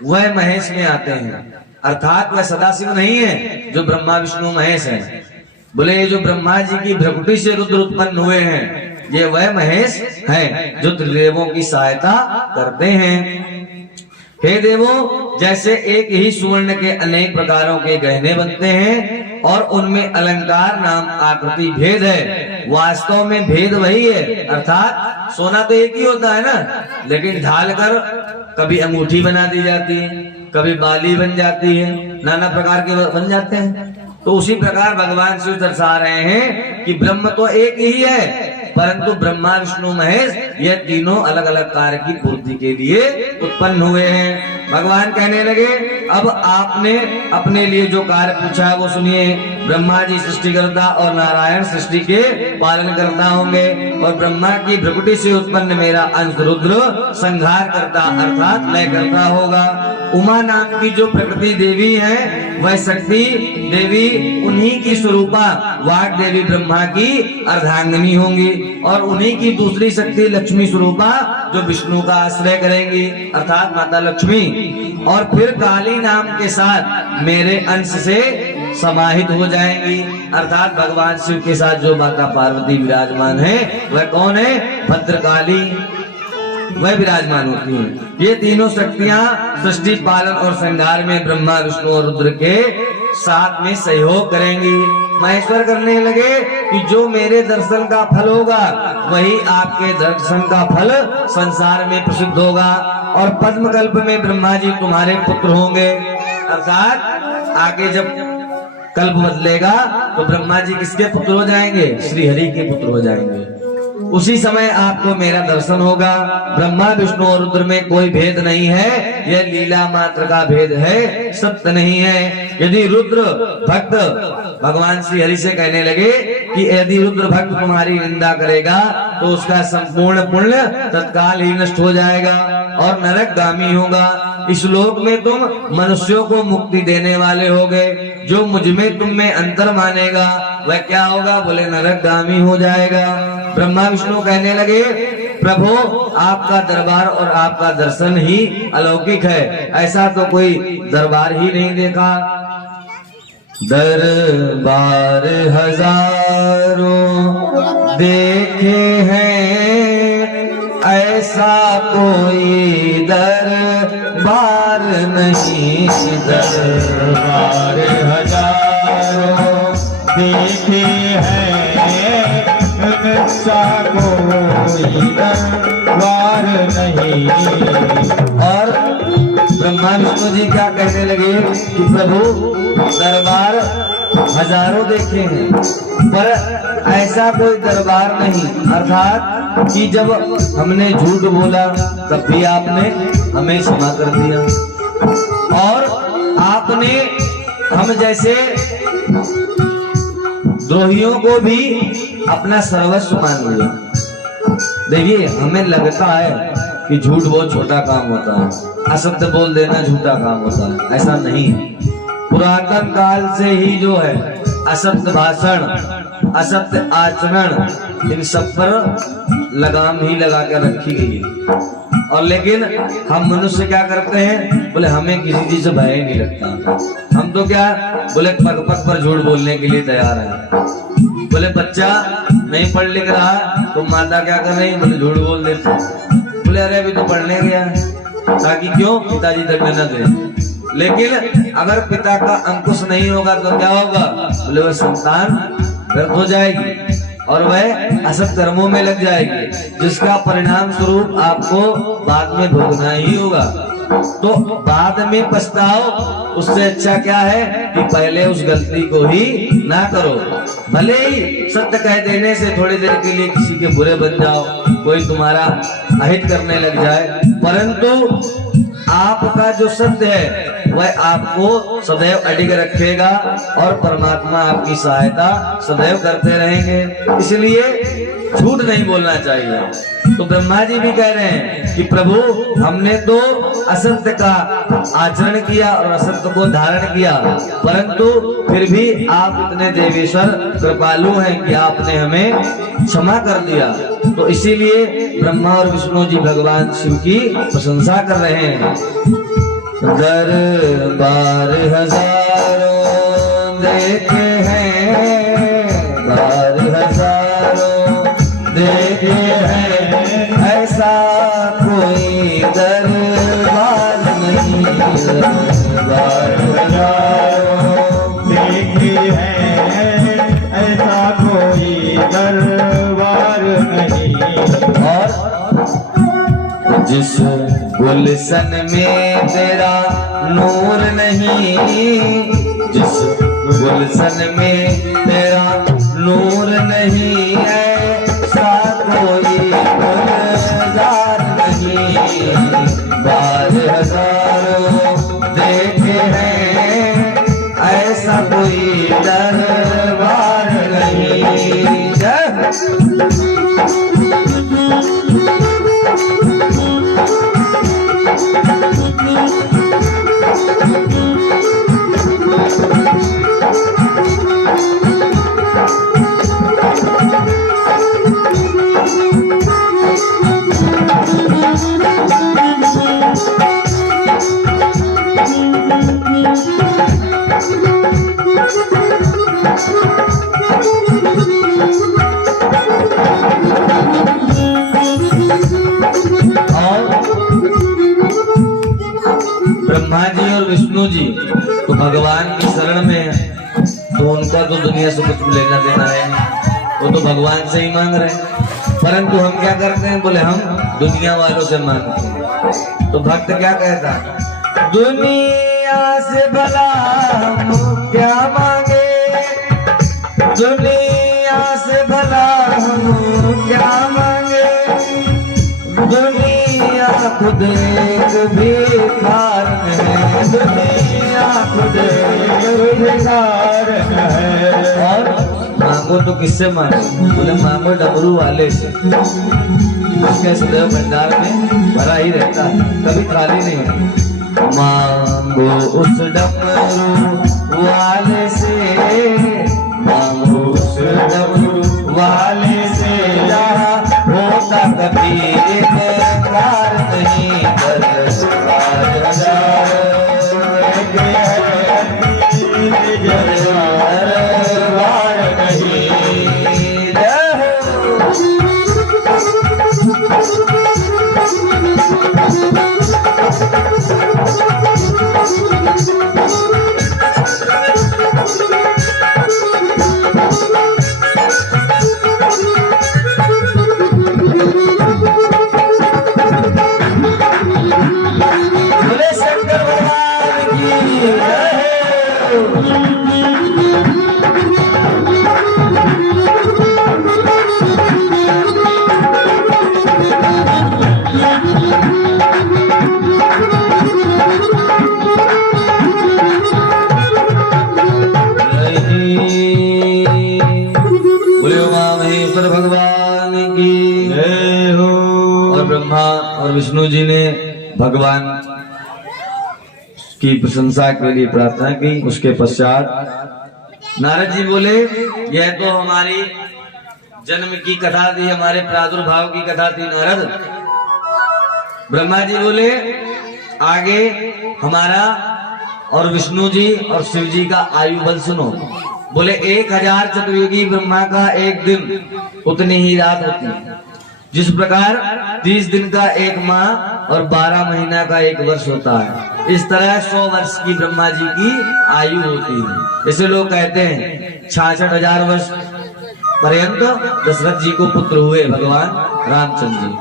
वह महेश में आते हैं। अर्थात वह सदाशिव नहीं है जो ब्रह्मा विष्णु महेश है। बोले ये जो ब्रह्मा जी की भ्रकुटी से रुद्र उत्पन्न हुए हैं, ये वह महेश है जो त्रिदेवों की सहायता करते हैं। हे देवों, जैसे एक ही सुवर्ण के अनेक प्रकारों के गहने बनते हैं और उनमें अलंकार नाम आकृति भेद है, वास्तव में भेद वही है। अर्थात सोना तो एक ही होता है ना, लेकिन ढालकर कभी अंगूठी बना दी जाती है, कभी बाली बन जाती है, नाना प्रकार के बन जाते हैं। तो उसी प्रकार भगवान शिव दर्शा रहे हैं कि ब्रह्म तो एक ही है, परंतु ब्रह्मा विष्णु महेश ये तीनों अलग अलग कार्य की पूर्ति के लिए उत्पन्न हुए हैं। भगवान कहने लगे, अब आपने अपने लिए जो कार्य पूछा है वो सुनिए। ब्रह्मा जी सृष्टिकर्ता और नारायण सृष्टि के पालन करता होंगे, और ब्रह्मा की भ्रकुटी से उत्पन्न मेरा अंश रुद्र संहार करता अर्थात लय करता होगा। उमा नाम की जो प्रकृति देवी है वह शक्ति देवी उन्हीं की स्वरूपा वाग देवी ब्रह्मा की अर्धांगिनी होंगी, और उन्हीं की दूसरी शक्ति लक्ष्मी स्वरूपा जो विष्णु का आश्रय करेंगी अर्थात माता लक्ष्मी। और फिर काली नाम के साथ मेरे अंश से समाहित हो जाएंगी, अर्थात भगवान शिव के साथ जो माता पार्वती विराजमान है वह कौन है? भद्रकाली, वह विराजमान होती हैं। ये तीनों शक्तियां सृष्टि पालन और संहार में ब्रह्मा विष्णु और रुद्र के साथ में सहयोग करेंगी। महेश्वर करने लगे कि जो मेरे दर्शन का फल होगा वही आपके दर्शन का फल संसार में प्रसिद्ध होगा, और पद्म कल्प में ब्रह्मा जी तुम्हारे पुत्र होंगे। अर्थात आगे जब कल्प बदलेगा तो ब्रह्मा जी किसके पुत्र हो जाएंगे? श्री हरि के पुत्र हो जाएंगे। उसी समय आपको मेरा दर्शन होगा। ब्रह्मा विष्णु और रुद्र में कोई भेद नहीं है, यह लीला मात्र का भेद है, सत्य नहीं है। यदि रुद्र भक्त, भगवान श्री हरि से कहने लगे कि यदि रुद्र भक्त तुम्हारी निंदा करेगा तो उसका संपूर्ण पुण्य तत्काल ही नष्ट हो जाएगा और नरकगामी होगा। इस लोक में तुम मनुष्यों को मुक्ति देने वाले होगे। जो मुझ में तुम में अंतर मानेगा वह क्या होगा? बोले नरकगामी हो जाएगा। ब्रह्मा विष्णु कहने लगे, प्रभु आपका दरबार और आपका दर्शन ही अलौकिक है, ऐसा तो कोई दरबार ही नहीं देखा। दरबार हजारों देखे हैं, ऐसा कोई दरबार नहीं। दरबार हजारों देखे हैं, ऐसा कोई दरबार नहीं। और ब्रह्मा विष्णु जी क्या कहने लगे कि प्रभु दरबार हजारों देखे हैं पर ऐसा कोई दरबार नहीं, अर्थात कि जब हमने झूठ बोला तब भी आपने हमें क्षमा कर दिया और आपने हम जैसे द्रोहियों को भी अपना सर्वस्व मान लिया। देखिए हमें लगता है कि झूठ बहुत छोटा काम होता है, असत्य बोल देना झूठा काम होता है, ऐसा नहीं। पुरातन काल से ही जो है असत्य भाषण, असत्य आचरण, इन सब पर लगाम ही लगा कर रखी गई है। और लेकिन हम मनुष्य क्या करते हैं, बोले हमें किसी चीज से भय ही नहीं लगता, हम तो क्या बोले पग पग पर झूठ बोलने के लिए तैयार हैं। बोले बच्चा नहीं पढ़ लिख रहा तो माता क्या कर रही, बोले झूठ बोल देते। बोले अरे अभी तो पढ़ने गया ताकि क्यों पिताजी तक न गए। लेकिन अगर पिता का अंकुश नहीं होगा तो क्या होगा, बोले वह संतान व्यर्थ हो जाएगी और वह असत कर्मों में लग जाएगी, जिसका परिणाम स्वरूप आपको बाद में भोगना ही होगा। तो बाद में पछताओ, उससे अच्छा क्या है कि पहले उस गलती को ही ना करो। भले ही सत्य कह देने से थोड़ी देर के लिए किसी के बुरे बन जाओ, कोई तुम्हारा अहित करने लग जाए, परंतु आपका जो सत्य है वह आपको सदैव अडिग रखेगा और परमात्मा आपकी सहायता सदैव करते रहेंगे। इसलिए झूठ नहीं बोलना चाहिए। तो ब्रह्मा जी भी कह रहे हैं कि प्रभु हमने तो असत्य का आचरण किया और असत्य को धारण किया, परंतु फिर भी आप इतने देवेश्वर कृपालु हैं कि आपने हमें क्षमा कर दिया। तो इसीलिए ब्रह्मा और विष्णु जी भगवान शिव की प्रशंसा कर रहे हैं। दरबार हजारों देखे हैं, बार हजारों देखे हैं, ऐसा कोई दरबार नहीं। दरबार हजारों देखे हैं, ऐसा कोई दरबार नहीं। और जिस गुलशन में तेरा नूर नहीं, जिस गुलशन में तेरा नूर नहीं, ऐसा कोई गुलजार नहीं। बार हजारों देखे हैं, ऐसा कोई दरबार नहीं। ब्रह्मा जी और विष्णु जी तो भगवान की शरण में है, तो उनका तो दुनिया से कुछ लेना देना है नहीं, वो तो भगवान से ही मांग रहे हैं। परंतु हम क्या करते हैं, बोले हम दुनिया वालों से मांगते हैं। तो भक्त क्या कहता है, दुनिया से भला हम क्या मांगे, दुनिया से भला हम क्या मांगे, दुनिया खुद एक भिखार है, दुनिया खुद एक भिखार है। और मांगो तो किससे मांगो, बोले मांगो डमरू वाले से, उसके सदैव भंडार में भरा ही रहता है, कभी खाली नहीं होता। मांगो उस डमरू वाले से, मांगो उस डमरू वाले से, जहाँ होता कभी इनकार नहीं। दरबार हजारों देखे हैं, दरबार नहीं। की जय हो। और ब्रह्मा और विष्णु जी ने भगवान की प्रशंसा के लिए प्रार्थना की। उसके पश्चात नारद जी बोले, यह तो हमारी जन्म की कथा थी, हमारे प्रादुर्भाव की कथा थी नारद। ब्रह्मा जी बोले, आगे हमारा और विष्णु जी और शिव जी का आयु बल सुनो। बोले 1000 चतुर्युगी ब्रह्मा का एक दिन उतनी ही रात होती है, जिस प्रकार 30 दिन का एक माह और 12 महीना का एक वर्ष होता है, इस तरह 100 वर्ष की ब्रह्मा जी की आयु होती है। जैसे लोग कहते हैं 66,000 वर्ष पर्यंत दशरथ जी को पुत्र हुए भगवान रामचंद्र जी,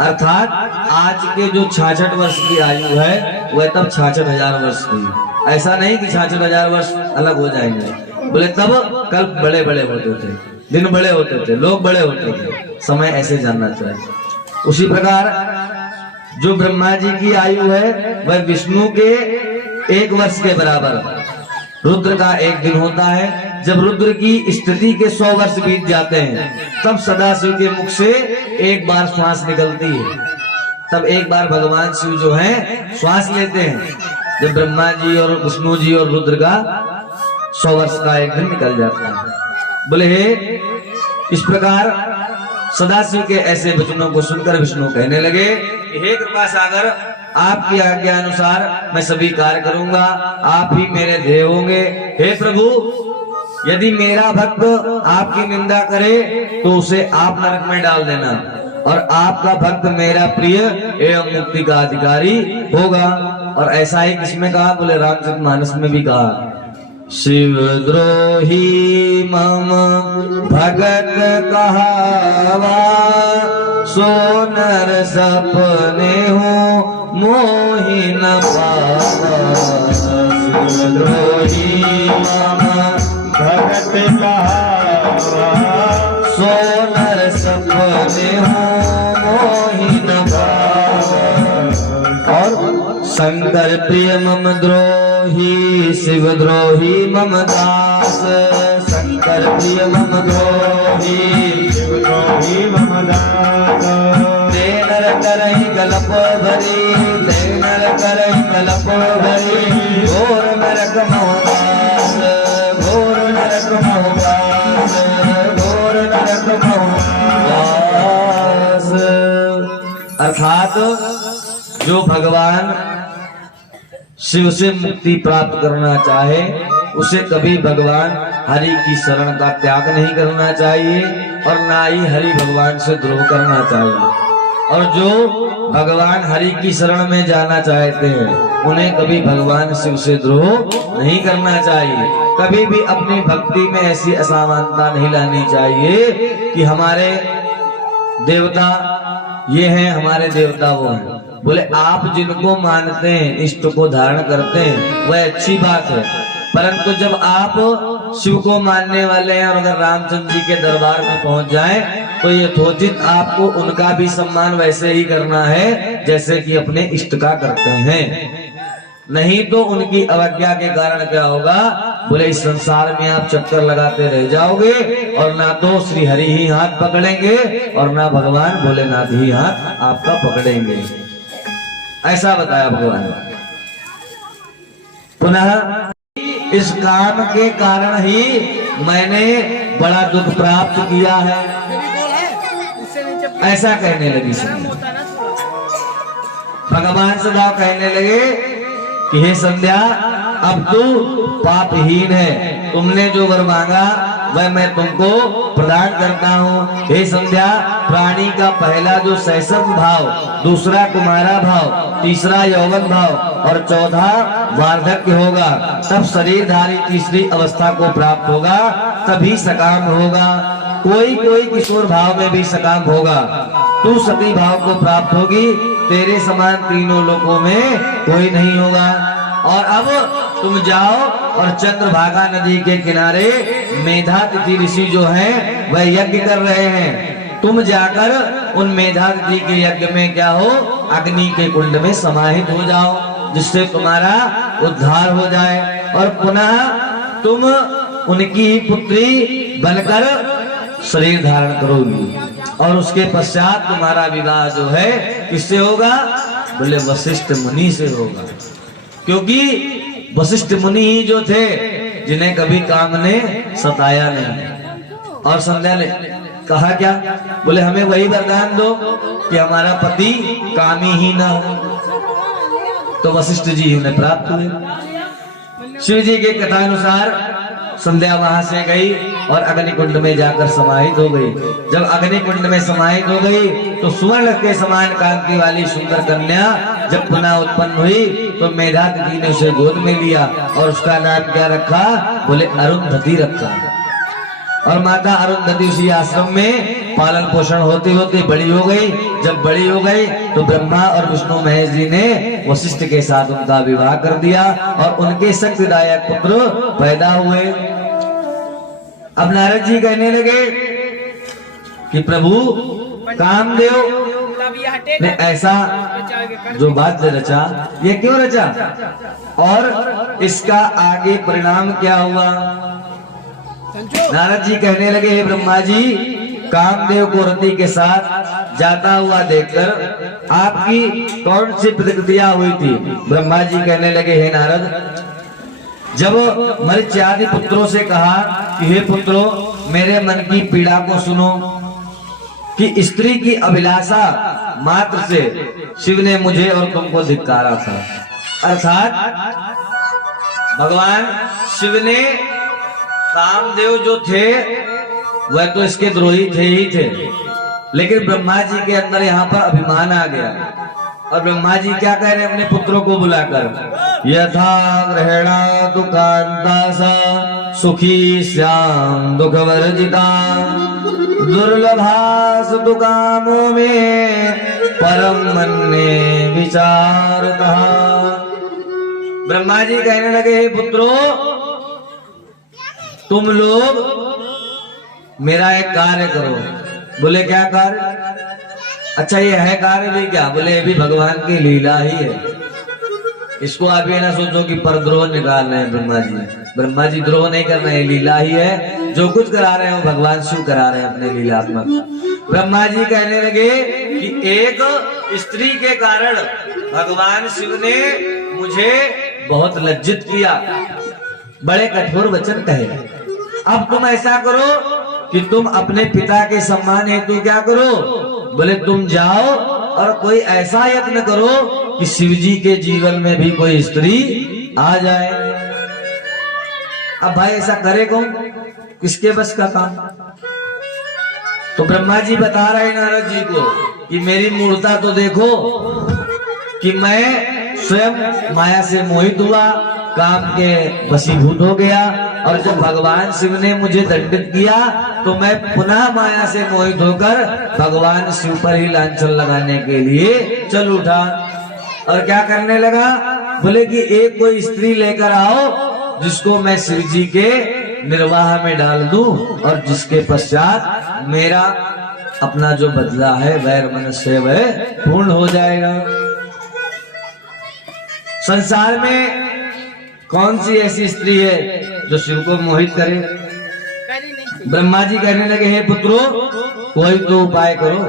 अर्थात आज के जो 66 वर्ष की आयु है वह तब 66,000 वर्ष की। ऐसा नहीं कि 66,000 वर्ष अलग हो जाएंगे। बोले तब कल बड़े बड़े होते थे, दिन बड़े होते थे, लोग बड़े होते थे, समय ऐसे जानना चाहिए। उसी प्रकार जो ब्रह्मा जी की आयु है वह विष्णु के 1 वर्ष के बराबर, रुद्र का 1 दिन होता है। जब रुद्र की स्थिति के 100 वर्ष बीत जाते हैं तब सदाशिव के मुख से एक बार श्वास निकलती है, तब एक बार भगवान शिव जो है श्वास लेते हैं। जब ब्रह्मा जी और विष्णु जी और रुद्र का 100 वर्ष का एक दिन निकल जाता है। बोले हे, इस प्रकार सदाशिव के ऐसे वचनों को सुनकर विष्णु कहने लगे, हे कृपा सागर, आपकी आज्ञा अनुसार मैं सभी कार्य करूंगा, आप ही मेरे ध्येय होंगे। हे प्रभु, यदि मेरा भक्त आपकी निंदा करे तो उसे आप नरक में डाल देना, और आपका भक्त मेरा प्रिय एवं मुक्ति का अधिकारी होगा। और ऐसा ही किसमें कहा? बोले रामचरितमानस में भी कहा, शिव द्रोही मम भगत कहावा, सोनर सपने हूँ मोहि न पावा। शिव द्रोही मम भगत कहावा, सोनर सपने हूँ मोहि न पावा। और शंकर प्रिय मम द्रोही, शिव द्रोही मम दास। शंकर प्रिय मम द्रोही, शिव द्रोही मम दास। नर करहि कलप भरी, नर करहि कलप भरी, घोर नरक मोहदास, घोर नरक मोहदास, घोर नरक मोहदास। अर्थात जो भगवान शिव से मुक्ति प्राप्त करना चाहे उसे कभी भगवान हरि की शरण का त्याग नहीं करना चाहिए, और ना ही हरि भगवान से द्रोह करना चाहिए। और जो भगवान हरि की शरण में जाना चाहते हैं उन्हें कभी भगवान शिव से द्रोह नहीं करना चाहिए। कभी भी अपनी भक्ति में ऐसी असमानता नहीं लानी चाहिए कि हमारे देवता ये हैं, हमारे देवता वो हैं। बोले आप जिनको मानते हैं, इष्ट को धारण करते हैं, वह अच्छी बात है, परंतु जब आप शिव को मानने वाले हैं और अगर रामचंद्र जी के दरबार में पहुंच जाएं तो यथोचित आपको उनका भी सम्मान वैसे ही करना है जैसे कि अपने इष्ट का करते हैं। नहीं तो उनकी अवज्ञा के कारण क्या होगा? बोले इस संसार में आप चक्कर लगाते रह जाओगे और ना तो श्री हरि ही हाथ पकड़ेंगे और ना भगवान भोलेनाथ ही हाथ आपका पकड़ेंगे। ऐसा बताया भगवान। पुनः इस काम के कारण ही मैंने बड़ा दुख प्राप्त किया है, ऐसा कहने लगी संध्या। भगवान सदा कहने लगे कि हे संध्या, अब तू पापहीन है, तुमने जो वर मांगा वह मैं तुमको प्रदान करता हूँ। हे संध्या, प्राणी का पहला जो शैशव भाव, दूसरा कुमारा भाव, तीसरा यौवन भाव और चौथा वार्धक्य होगा, तब शरीरधारी तीसरी अवस्था को प्राप्त होगा, तभी सकाम होगा। कोई कोई किशोर भाव में भी सकाम होगा। तू सती भाव को प्राप्त होगी, तेरे समान तीनों लोकों में कोई नहीं होगा। और अब तुम जाओ और चंद्रभागा नदी के किनारे मेधातिथि ऋषि जो हैं वह यज्ञ कर रहे हैं, तुम जाकर उन मेधातिथि के यज्ञ में क्या हो, अग्नि के कुंड में समाहित हो जाओ, जिससे तुम्हारा उद्धार हो जाए और पुनः तुम उनकी पुत्री बनकर शरीर धारण करोगी। और उसके पश्चात तुम्हारा विवाह जो है किससे होगा? बोले वशिष्ठ मुनि से होगा, क्योंकि वशिष्ठ मुनि ही जो थे जिन्हें कभी काम ने सताया नहीं। और संध्या ने कहा क्या? बोले हमें वही वरदान दो कि हमारा पति कामी ही ना हो। तो वशिष्ठ जी उन्हें प्राप्त हुए। शिव जी के कथानुसार संध्या वहां से गई और अग्निकुंड में जाकर समाहित हो गई। जब अग्निकुंड में समाहित हो गई तो सुवर्ण के समान कांति वाली सुंदर कन्या जब पुनः उत्पन्न हुई तो मेधातिथि ने उसे गोद में लिया और उसका नाम क्या रखा? बोले अरुंधति रखा। और माता अरुंधति उसी आश्रम में पालन पोषण होते होते बड़ी हो गई। जब बड़ी हो गई तो ब्रह्मा और विष्णु महेश जी ने वशिष्ठ के साथ उनका विवाह कर दिया और उनके शक्तिदायक पुत्र पैदा हुए। अब नारद जी कहने लगे कि प्रभु कामदेव ने ऐसा जो बात रचा, ये क्यों रचा और इसका आगे परिणाम क्या हुआ? नारद जी कहने लगे, हे ब्रह्मा जी, कामदेव को रति के साथ जाता हुआ देखकर आपकी कौन सी प्रतिक्रिया हुई थी? ब्रह्मा जी कहने लगे, हे नारद, जब मरीच्यादि पुत्रों से कहा कि हे पुत्रों, मेरे मन की पीड़ा को सुनो, कि स्त्री की अभिलाषा मात्र से शिव ने मुझे और तुमको धिक्कारा था। अर्थात भगवान शिव ने कामदेव जो थे वह तो इसके द्रोही थे ही थे, लेकिन ब्रह्मा जी के अंदर यहाँ पर अभिमान आ गया। और ब्रह्मा जी क्या कह रहे हैं अपने पुत्रों को बुलाकर? यथा ग्रहणा दुखांता सा सुखी श्याम दुख वर्जिता दुर्लभास दुकामों में परम मन्ने विचारता। ब्रह्मा जी कहने लगे, हे पुत्रों, तुम लोग मेरा एक कार्य करो। बोले क्या कार्य? अच्छा ये है कार्य भी क्या? बोले ये भी भगवान की लीला ही है। इसको आप ये ना सोचो कि परद्रोह निकाल रहे हैं ब्रह्मा जी। ब्रह्मा जी द्रोह नहीं कर रहे हैं, लीला ही है। जो कुछ करा रहे हैं भगवान शिव करा रहे हैं अपने लीलात्मक। ब्रह्मा जी कहने लगे कि एक स्त्री के कारण भगवान शिव ने मुझे बहुत लज्जित किया, बड़े कठोर वचन कहे। अब तुम ऐसा करो कि तुम अपने पिता के सम्मान हेतु क्या करो? बोले तुम जाओ और कोई ऐसा यत्न करो कि शिव जी के जीवन में भी कोई स्त्री आ जाए। अब भाई ऐसा करे कौन? किसके बस का काम? तो ब्रह्मा जी बता रहे नारद जी को कि मेरी मूर्ता तो देखो कि मैं स्वयं माया से मोहित हुआ, काम के वशीभूत हो गया, और जब भगवान शिव ने मुझे दंडित किया तो मैं पुनः माया से मोहित होकर भगवान शिव पर ही लांछन लगाने के लिए चल उठा। और क्या करने लगा? बोले कि एक कोई स्त्री लेकर आओ जिसको मैं शिव जी के निर्वाह में डाल दूं और जिसके पश्चात मेरा अपना जो बदला है वैर मन से वह पूर्ण हो जाएगा। संसार में कौन सी ऐसी स्त्री है जो शिव को मोहित करे? ब्रह्मा जी कहने लगे, हे पुत्रों, कोई तो उपाय करो।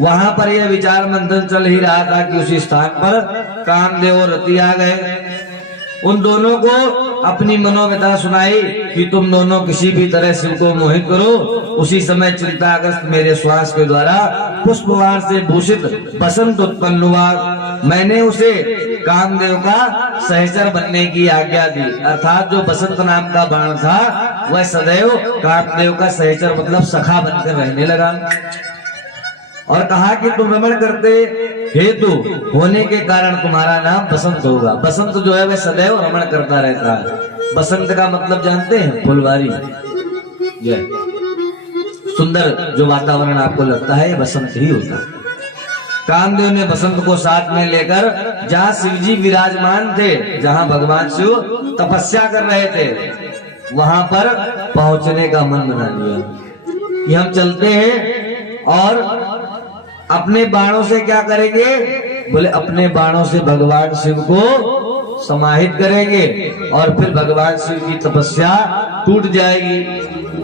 वहां पर यह विचार मंथन चल ही रहा था कि उसी स्थान पर कामदेव और रति आ गए। उन दोनों को अपनी मनोव्यथा सुनाई कि तुम दोनों किसी भी तरह शिव को मोहित करो। उसी समय चिंताग्रस्त मेरे श्वास के द्वारा पुष्पवार से भूषित बसंत उत्पन्न हुआ। मैंने उसे कामदेव का सहचर बनने की आज्ञा दी। अर्थात जो बसंत नाम का बाण था वह सदैव कामदेव का सहचर मतलब सखा बनकर रहने लगा। और कहा कि तुम रमण करते हेतु होने के कारण तुम्हारा नाम बसंत होगा। बसंत जो है वह सदैव रमण करता रहता है। बसंत का मतलब जानते हैं? फुलवारी। जय सुंदर जो वातावरण आपको लगता है बसंत ही होता है। कामदेव ने बसंत को साथ में लेकर जहाँ शिव जी विराजमान थे, जहाँ भगवान शिव तपस्या कर रहे थे, वहां पर पहुंचने का मन बना लिया कि हम चलते हैं और अपने बाणों से क्या करेंगे? बोले अपने बाणों से भगवान शिव को समाहित करेंगे और फिर भगवान शिव की तपस्या टूट जाएगी।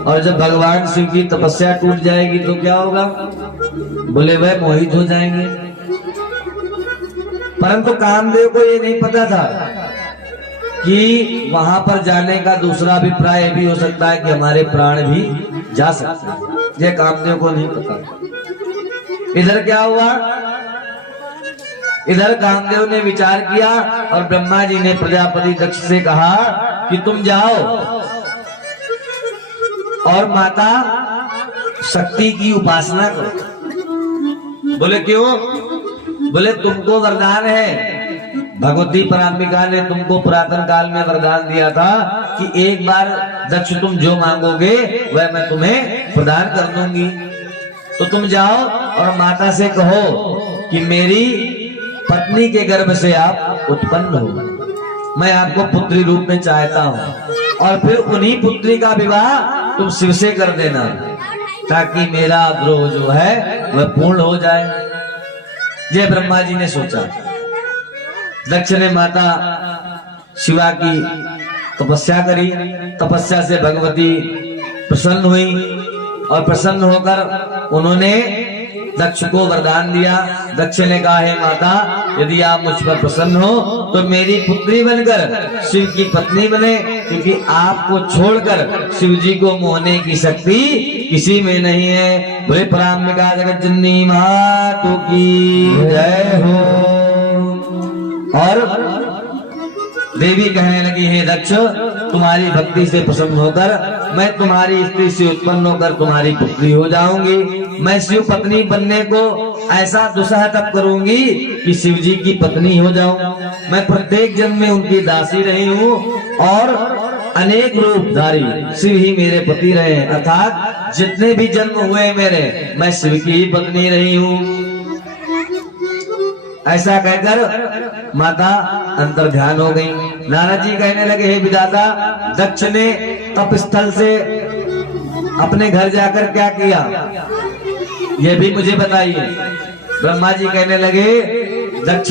और जब भगवान शिव की तपस्या टूट जाएगी तो क्या होगा? बोले वह मोहित हो जाएंगे। परंतु कामदेव को ये नहीं पता था कि वहां पर जाने का दूसरा अभिप्राय भी हो सकता है कि हमारे प्राण भी जा सकते हैं। ये कामदेव को नहीं पता। इधर क्या हुआ? इधर कामदेव ने विचार किया और ब्रह्मा जी ने प्रजापति दक्ष से कहा कि तुम जाओ और माता शक्ति की उपासना करो। बोले क्यों? बोले तुमको वरदान है, भगवती पराम्बिका ने तुमको पुरातन काल में वरदान दिया था कि एक बार दक्ष तुम जो मांगोगे वह मैं तुम्हें प्रदान कर दूंगी। तो तुम जाओ और माता से कहो कि मेरी पत्नी के गर्भ से आप उत्पन्न हो, मैं आपको पुत्री रूप में चाहता हूं और फिर उन्हीं पुत्री का विवाह तुम शिव से कर देना ताकि मेरा द्रोह जो है वह पूर्ण हो जाए। ये ब्रह्मा जी ने सोचा। दक्ष ने माता शिवा की तपस्या करी। तपस्या से भगवती प्रसन्न हुई और प्रसन्न होकर उन्होंने दक्ष को वरदान दिया। दक्ष ने कहा हे माता, यदि आप मुझ पर प्रसन्न हो तो मेरी पुत्री बनकर शिव की पत्नी बने, क्योंकि आपको छोड़कर शिव जी को मोहने की शक्ति किसी में नहीं है। बोले पराम्बिका जगत जननी मातु की जय हो। और देवी कहने लगी हे दक्ष, तुम्हारी भक्ति से प्रसन्न होकर मैं तुम्हारी स्त्री से उत्पन्न होकर तुम्हारी पुत्री हो जाऊंगी। मैं शिव पत्नी बनने को ऐसा दुस्सह तप करूंगी कि शिव जी की पत्नी हो जाऊं। मैं प्रत्येक जन्म में उनकी दासी रही हूं और अनेक रूपधारी शिव ही मेरे पति रहे, अर्थात जितने भी जन्म हुए मेरे मैं शिव की ही पत्नी रही हूं। ऐसा कहकर माता अंतर ध्यान हो गई। नारद जी कहने लगे हे विधाता, दक्ष ने तप स्थल से अपने घर जाकर क्या किया ये भी मुझे बताइए। ब्रह्मा जी कहने लगे दक्ष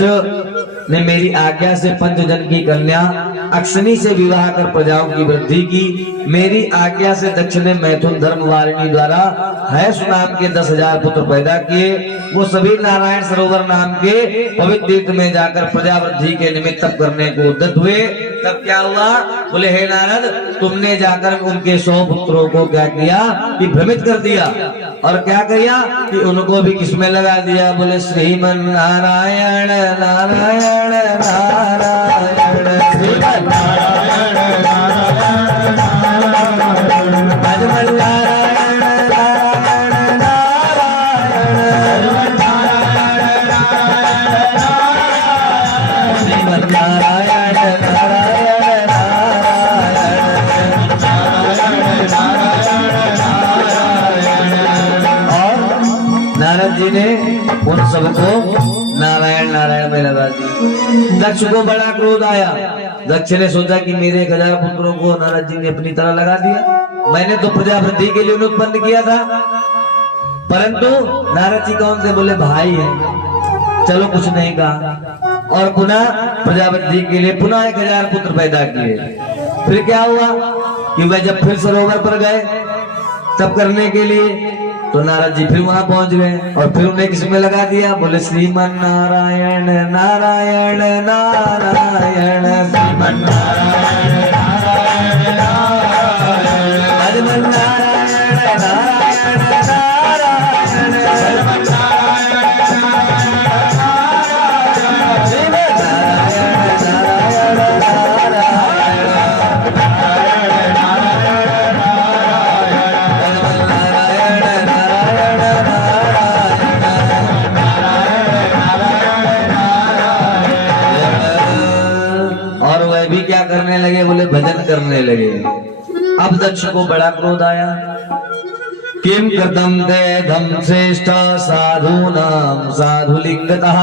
ने मेरी आज्ञा से पंचजन की कन्या अक्षनी से विवाह कर प्रजाओं की वृद्धि की। मेरी आज्ञा से दक्ष ने मैथुन धर्म वारिणी द्वारा हैस नाम के 10,000 पुत्र पैदा किए। वो सभी नारायण सरोवर नाम के पवित्र तीर्थ में जाकर प्रजा वृद्धि के निमित्त तप करने को उद्यत हुए। तब क्या हुआ? बोले हे नारद, तुमने जाकर उनके 100 पुत्रों को क्या किया कि भ्रमित कर दिया। और क्या किया कि उनको भी किसमें लगा दिया? बोले श्रीमन नारायण नारायण नारायण श्रीमन नारायण नारायण नारायण भजमन नारायण नारायण नारायण श्रीमन नारायण नारायण नारायण। और नारद जी ने उन सबको नारायण नारायण में लगा दिया। दक्ष को बड़ा क्रोध आया। दक्ष ने सोचा कि मेरे 1000 पुत्रों को नारद जी ने अपनी तरह लगा दिया। मैंने तो प्रजा वृद्धि के लिए उन्हें उत्पन्न किया था, परंतु नारद जी कौन से? बोले भाई है, चलो कुछ नहीं कहा। और पुनः प्रजा वृद्धि के लिए पुनः 1000 पुत्र पैदा किए। फिर क्या हुआ कि वह जब फिर सरोवर पर गए तब करने के लिए, तो नारद जी फिर वहां पहुंच गए और फिर उन्हें किसमें लगा दिया? बोले श्रीमन नारायण नारायण नारायण श्रीमन नारायण नारायण नारायण भजमन नारायण नारायण नारायण भजमन नारायण नारायण श्रीमन नारायण नारायण करने लगे। बोले भजन करने लगे। अब दक्ष को बड़ा क्रोध आया। किम कृतम ते धम श्रेष्ठ साधूनां साधुलिंगतः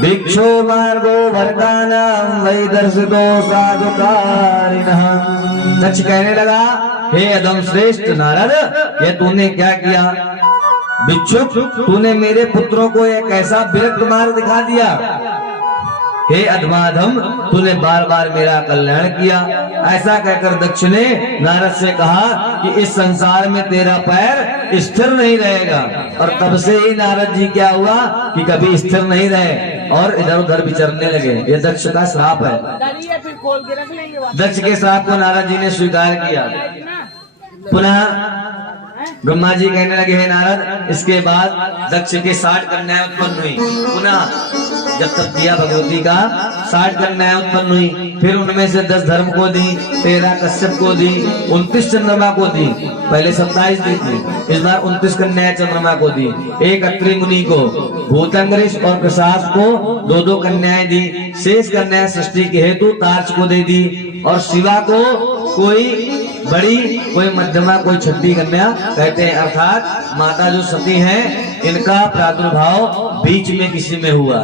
भिक्षो मार्गो भरतानां वैदर्शितो साधुकारिणः। दक्ष कहने लगा हे अधम श्रेष्ठ नारद, ये तूने क्या किया? भिक्षुक, तूने मेरे पुत्रों को एक ऐसा विरक्त मार्ग दिखा दिया हे अधमाधम, तूने बार बार मेरा कल्याण किया। ऐसा कहकर दक्ष ने नारद से कहा कि इस संसार में तेरा पैर स्थिर नहीं रहेगा। और तब से ही नारद जी क्या हुआ कि कभी स्थिर नहीं रहे और इधर उधर विचरने लगे। ये दक्ष का श्राप है। दक्ष के श्राप को नारद जी ने स्वीकार किया। पुनः ब्रह्मा जी कहने लगे, हे नारद, इसके बाद दक्ष के 60 कन्याएं उत्पन्न हुई। पुनः जब तक किया भगवती का 60 कन्याएं उत्पन्न हुई। फिर उनमें से 10 धर्म को दी, 13 कश्यप को दी, 29 चंद्रमा को दी। पहले 27 दी थी, इस बार 29 कन्याएं चंद्रमा को दी। एक अत्रि मुनि को, भूतंगरिष और प्रशास को 2-2 कन्याएं दी। शेष कन्याएं सृष्टि के हेतु तार्च को दे दी। और शिवा को कोई बड़ी, कोई मध्यमा, कोई छठी कन्या कहते हैं। अर्थात माता जो सती हैं, इनका प्रादुर्भाव बीच में किसी में हुआ।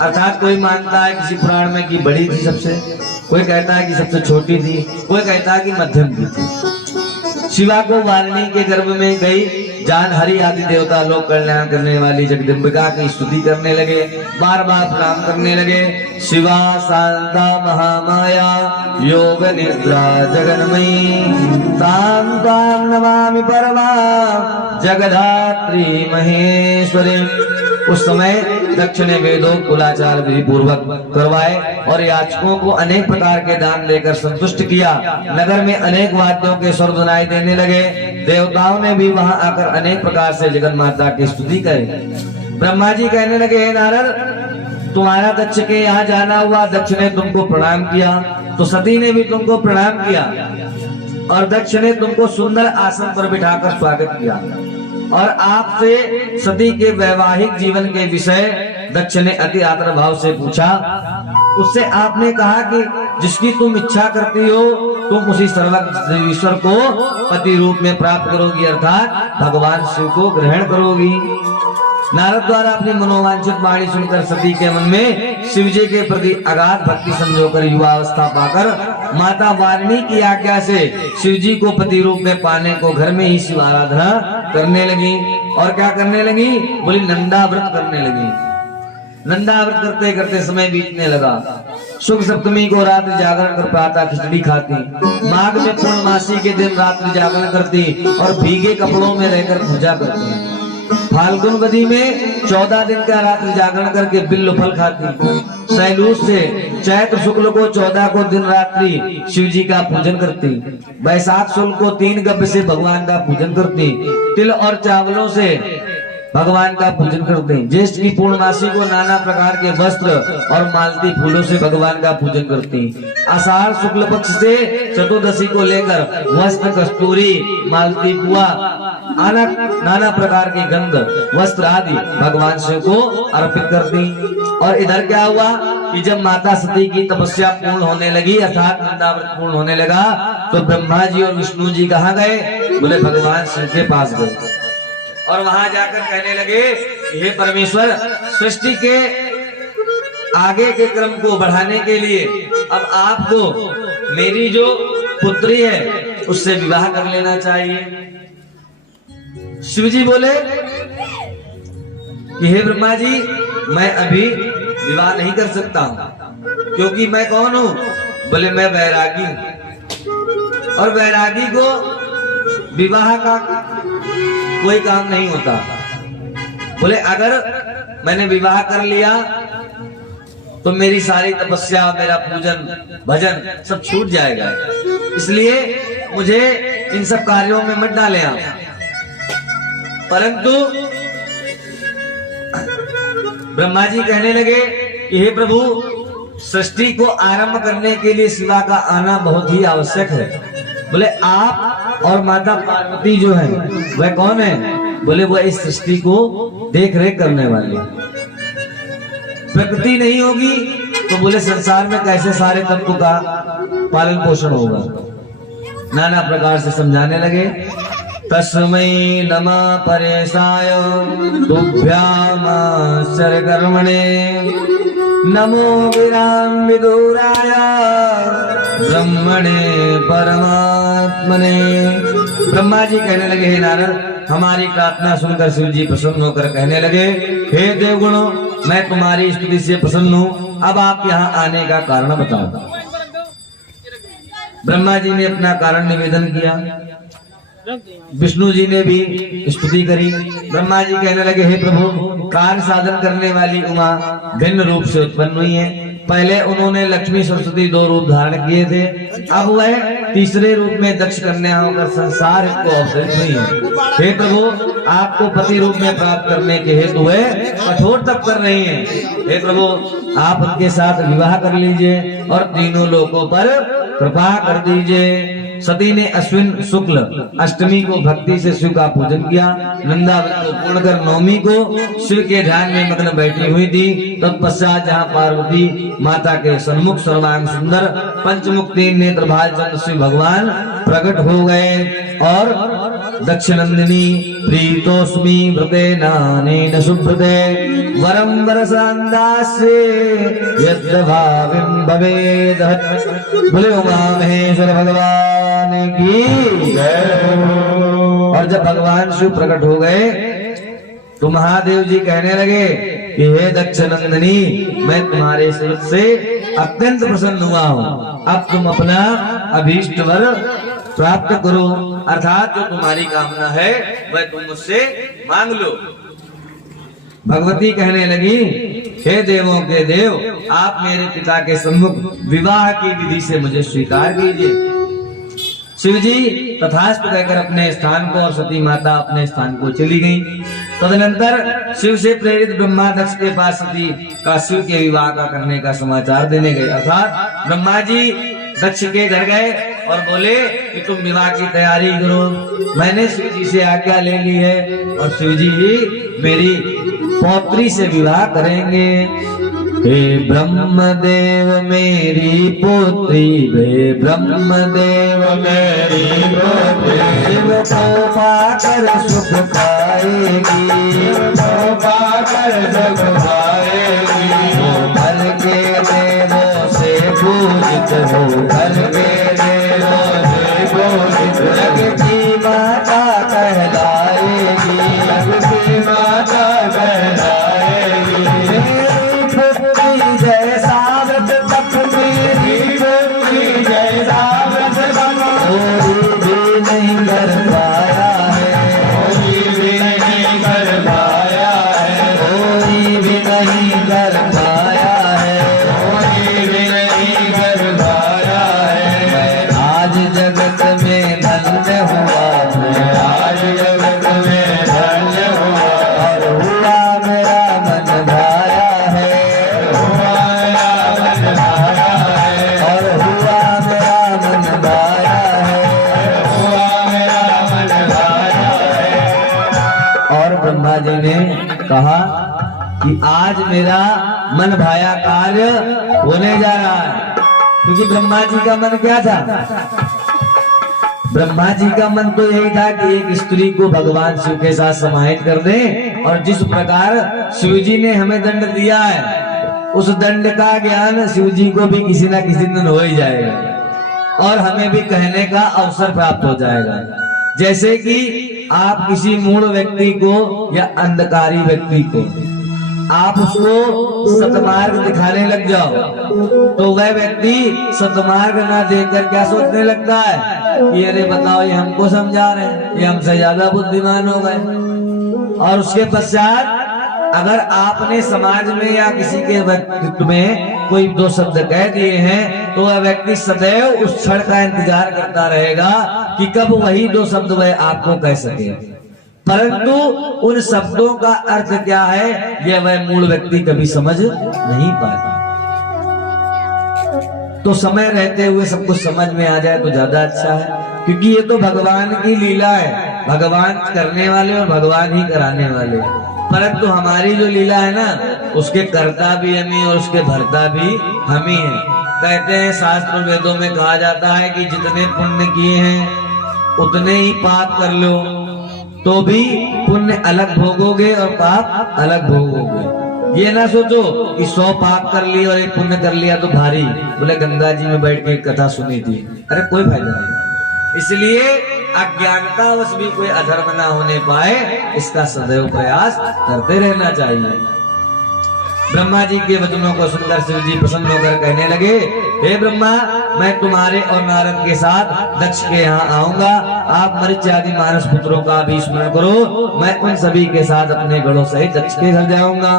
अर्थात कोई मानता है किसी पुराण में कि बड़ी थी सबसे, कोई कहता है कि सबसे छोटी थी, कोई कहता है कि मध्यम की थी। शिवा को वारिणी के गर्भ में गई जान हरि आदि देवता लोग कल्याण करने वाली जगदम्बिका की स्तुति करने लगे, बार बार प्रणाम करने लगे। शिवा शांता महामाया योग निद्रा जगन्मयी तां तां नमामि परमा जगधात्री महेश्वरी। उस समय दक्ष ने वेदों कुलाचार विधि पूर्वक करवाए और याचकों को अनेक प्रकार के दान देकर संतुष्ट किया। नगर में अनेक वाद्यों के स्वर सुनाई देने लगे। देवताओं ने भी वहां आकर अनेक प्रकार से जगन माता की स्तुति करी। ब्रह्मा जी कहने लगे, हे नारद, तुम्हारा दक्ष के यहाँ जाना हुआ। दक्ष ने तुमको प्रणाम किया तो सती ने भी तुमको प्रणाम किया और दक्ष ने तुमको सुंदर आसन पर बिठाकर स्वागत किया। और आपसे सती के वैवाहिक जीवन के विषय दक्ष ने अति आदर भाव से पूछा। उससे आपने कहा कि जिसकी तुम इच्छा करती हो तुम उसी सर्वज्ञ ईश्वर को पति रूप में प्राप्त करोगी, अर्थात भगवान शिव को ग्रहण करोगी। नारद द्वारा अपनी मनोवांछित वाणी सुनकर सती के मन में शिव जी के प्रति अगाध भक्ति संजोकर युवावस्था पाकर माता वारिणी की आज्ञा से शिव जी को पति रूप में पाने को घर में ही शिव आराधना करने लगी। और क्या करने लगी? बोली नंदा व्रत करने लगी। नंदा व्रत करते करते समय बीतने लगा। शुभ सप्तमी को रात्रि जागरण कर प्रातः खिचड़ी खाती, माघ में पूर्णमासी के दिन रात्रि जागरण करती और भीगे कपड़ों में रहकर पूजा करती। फाल्गुन वदी में 14 दिन का रात्रि जागरण करके बिल्व फल खाती। सैलूस से चैत्र शुक्ल को 14 को दिन रात्रि शिव जी का पूजन करती। बैसाख शुक्ल को 3 गव्य से भगवान का पूजन करती। तिल और चावलों से भगवान का पूजन करते हैं। ज्येष्ठ की पूर्णमासी को नाना प्रकार के वस्त्र और मालती फूलों से भगवान का पूजन करती। आषाढ़ शुक्ल पक्ष से चतुर्दशी को लेकर वस्त्र, कस्तूरी, मालती पुआ, नाना प्रकार के गंध, वस्त्र आदि भगवान शिव को अर्पित करती। और इधर क्या हुआ कि जब माता सती की तपस्या पूर्ण होने लगी, अर्थात नंदाव्रत पूर्ण होने लगा, तो ब्रह्मा जी और विष्णु जी कहाँ गए? बोले भगवान शिव के पास गए और वहां जाकर कहने लगे, हे परमेश्वर, सृष्टि के आगे के क्रम को बढ़ाने के लिए अब आपको मेरी जो पुत्री है उससे विवाह कर लेना चाहिए। शिव जी बोले कि हे ब्रह्मा जी, मैं अभी विवाह नहीं कर सकता हूं, क्योंकि मैं कौन हूं? बोले मैं वैरागी हूं और वैरागी को विवाह का कोई काम नहीं होता। बोले अगर मैंने विवाह कर लिया तो मेरी सारी तपस्या, मेरा पूजन, भजन सब छूट जाएगा, इसलिए मुझे इन सब कार्यों में मत डाले आप। परंतु ब्रह्मा जी कहने लगे कि हे प्रभु, सृष्टि को आरंभ करने के लिए शिवा का आना बहुत ही आवश्यक है। बोले आप और माता पार्वती जो है वह कौन है? बोले वह इस सृष्टि को देख रेख करने वाली। प्रकृति नहीं होगी तो बोले संसार में कैसे सारे तत्व का पालन पोषण होगा। नाना प्रकार से समझाने लगे। तस्मै नमः परेशाय तुभ्यामाश्चर्य कर्मणे नमो वीरां विदुराय ब्रह्मणे परमात्मने। ब्रह्मा जी कहने लगे, हे नारद, हमारी प्रार्थना सुनकर शिव जी प्रसन्न होकर कहने लगे, हे देवगुणों, मैं तुम्हारी स्तुति से प्रसन्न हूँ। अब आप यहाँ आने का कारण बताओ। ब्रह्मा जी ने अपना कारण निवेदन किया, विष्णु जी ने भी स्तुति करी। ब्रह्मा जी कहने लगे, हे प्रभु, कार्य साधन करने वाली उमा भिन्न रूप से उत्पन्न हुई है। पहले उन्होंने लक्ष्मी सरस्वती 2 रूप धारण किए थे, अब वह तीसरे रूप में दक्ष कन्या होकर संसार को अवतरित हुई है। हे प्रभु, आपको पति रूप में प्राप्त करने के हेतु वह कठोर तप कर रही हैं। हे प्रभु, आप उनके साथ विवाह कर लीजिए और तीनों लोकों पर कृपा कर दीजिए। सती ने अश्विन शुक्ल अष्टमी को भक्ति से शिव का पूजन किया। वृंदावन को पूर्ण कर नवमी को शिव के ध्यान में मग्न बैठी हुई थी। तत्पश्चात जहाँ पार्वती माता के सन्मुख सर्वांग सुंदर पंचमुख 3 नेत्र भालचंद्र शिव भगवान प्रकट हो गए और दक्षिणंदिनी प्रीतोस्मी व्रते नानेन शुभ्रते वरम वरसांदास्ये यद्भाविं भवेद। बोले उमा महेश्वर भगवान की जय। और जब भगवान शिव प्रकट हो गए तो महादेव जी कहने लगे कि हे दक्षिणंदिनी, मैं तुम्हारे सूरत से अत्यंत प्रसन्न हुआ हूँ। अब तुम अपना अभीष्ट वर प्राप्त करो, अर्थात जो तुम्हारी कामना है वह तुम मुझसे मांग लो। भगवती कहने लगी, हे देवों के देव, आप मेरे पिता के सम्मुख विवाह की विधि से मुझे स्वीकार कीजिए। शिव जी तथास्तु कहकर अपने स्थान को और सती माता अपने स्थान को चली गई। तदनंतर शिव से प्रेरित ब्रह्मा दक्ष के पास सती का शिव के विवाह का करने का समाचार देने गए। अर्थात ब्रह्मा जी दक्ष के घर गए और बोले कि तुम विवाह की तैयारी करो। मैंने शिव जी से आज्ञा ले ली है और शिव जी ही मेरी पौत्री से विवाह करेंगे। हे ब्रह्मदेव मेरी पुत्री, हे ब्रह्मदेव मेरी पुत्री, शिव को पाकर सुख पाएगी, को पाकर सुख पाएगी। घर के देवों से पूजित हो, घर के देवों से पूजित, जग की माता कहलाएगी, जग की माता कहलाएगी। जैसा व्रत तप मेरी पुत्री, जैसा व्रत तप कोई भी नहीं कर पाया है, कोई भी नहीं कर पाया है, कोई भी नहीं कर पाया है, कोई भी नहीं कर पाया है। आज जगत में धन्य हुआ, आज जगत में धन्य हुआ और हुआ मेरा मन भाया है, ब्रह्मा जी ने कहा कि आज मेरा मन भाया कार्य होने जा रहा है। क्योंकि ब्रह्मा जी का मन क्या था? ब्रह्मा जी का मन तो यही था कि एक स्त्री को भगवान शिव के साथ समाहित कर दें और जिस प्रकार शिव जी ने हमें दंड दिया है उस दंड का ज्ञान शिव जी को भी किसी ना किसी दिन हो ही जाएगा और हमें भी कहने का अवसर प्राप्त हो जाएगा। जैसे कि आप किसी मूढ़ व्यक्ति को या अंधकारी व्यक्ति को आप उसको सतमार्ग दिखाने लग जाओ तो वह व्यक्ति सतमार्ग ना देखकर क्या सोचने लगता है कि अरे बताओ ये हमको समझा रहे हैं, ये हमसे ज्यादा बुद्धिमान हो गए। और उसके पश्चात अगर आपने समाज में या किसी के व्यक्तित्व में कोई 2 शब्द कह दिए हैं तो वह व्यक्ति सदैव उस क्षण का इंतजार करता रहेगा कि कब वही 2 शब्द वह आपको कह सके, परंतु उन शब्दों का अर्थ क्या है यह वह मूल व्यक्ति कभी समझ नहीं पाता। तो समय रहते हुए सब कुछ समझ में आ जाए तो ज्यादा अच्छा है, क्योंकि ये तो भगवान की लीला है, भगवान करने वाले और भगवान ही कराने वाले। परंतु हमारी जो लीला है ना उसके कर्ता भी हम ही और उसके भरता भी हम ही हैं। कहते हैं शास्त्र वेदों में कहा जाता है कि जितने पुण्य किए हैं उतने ही पाप कर लो तो भी पुण्य अलग भोगोगे और पाप अलग भोगोगे। ये ना सोचो कि 100 पाप कर लिए और 1 पुण्य कर लिया तो भारी। बोले गंगा जी में बैठ के कथा सुनी थी, अरे कोई फायदा नहीं। इसलिए अज्ञानतावश भी कोई अधर्म ना होने पाए इसका सदैव प्रयास करते रहना चाहिए। ब्रह्मा जी के वचनों को सुनकर शिव जी प्रसन्न होकर कहने लगे, हे ब्रह्मा, मैं तुम्हारे और नारद के साथ दक्ष के यहाँ आऊंगा। आप मरीच आदि मानस पुत्रों का भी स्मरण करो। मैं उन सभी के साथ अपने गढ़ों सहित दक्ष के घर जाऊंगा।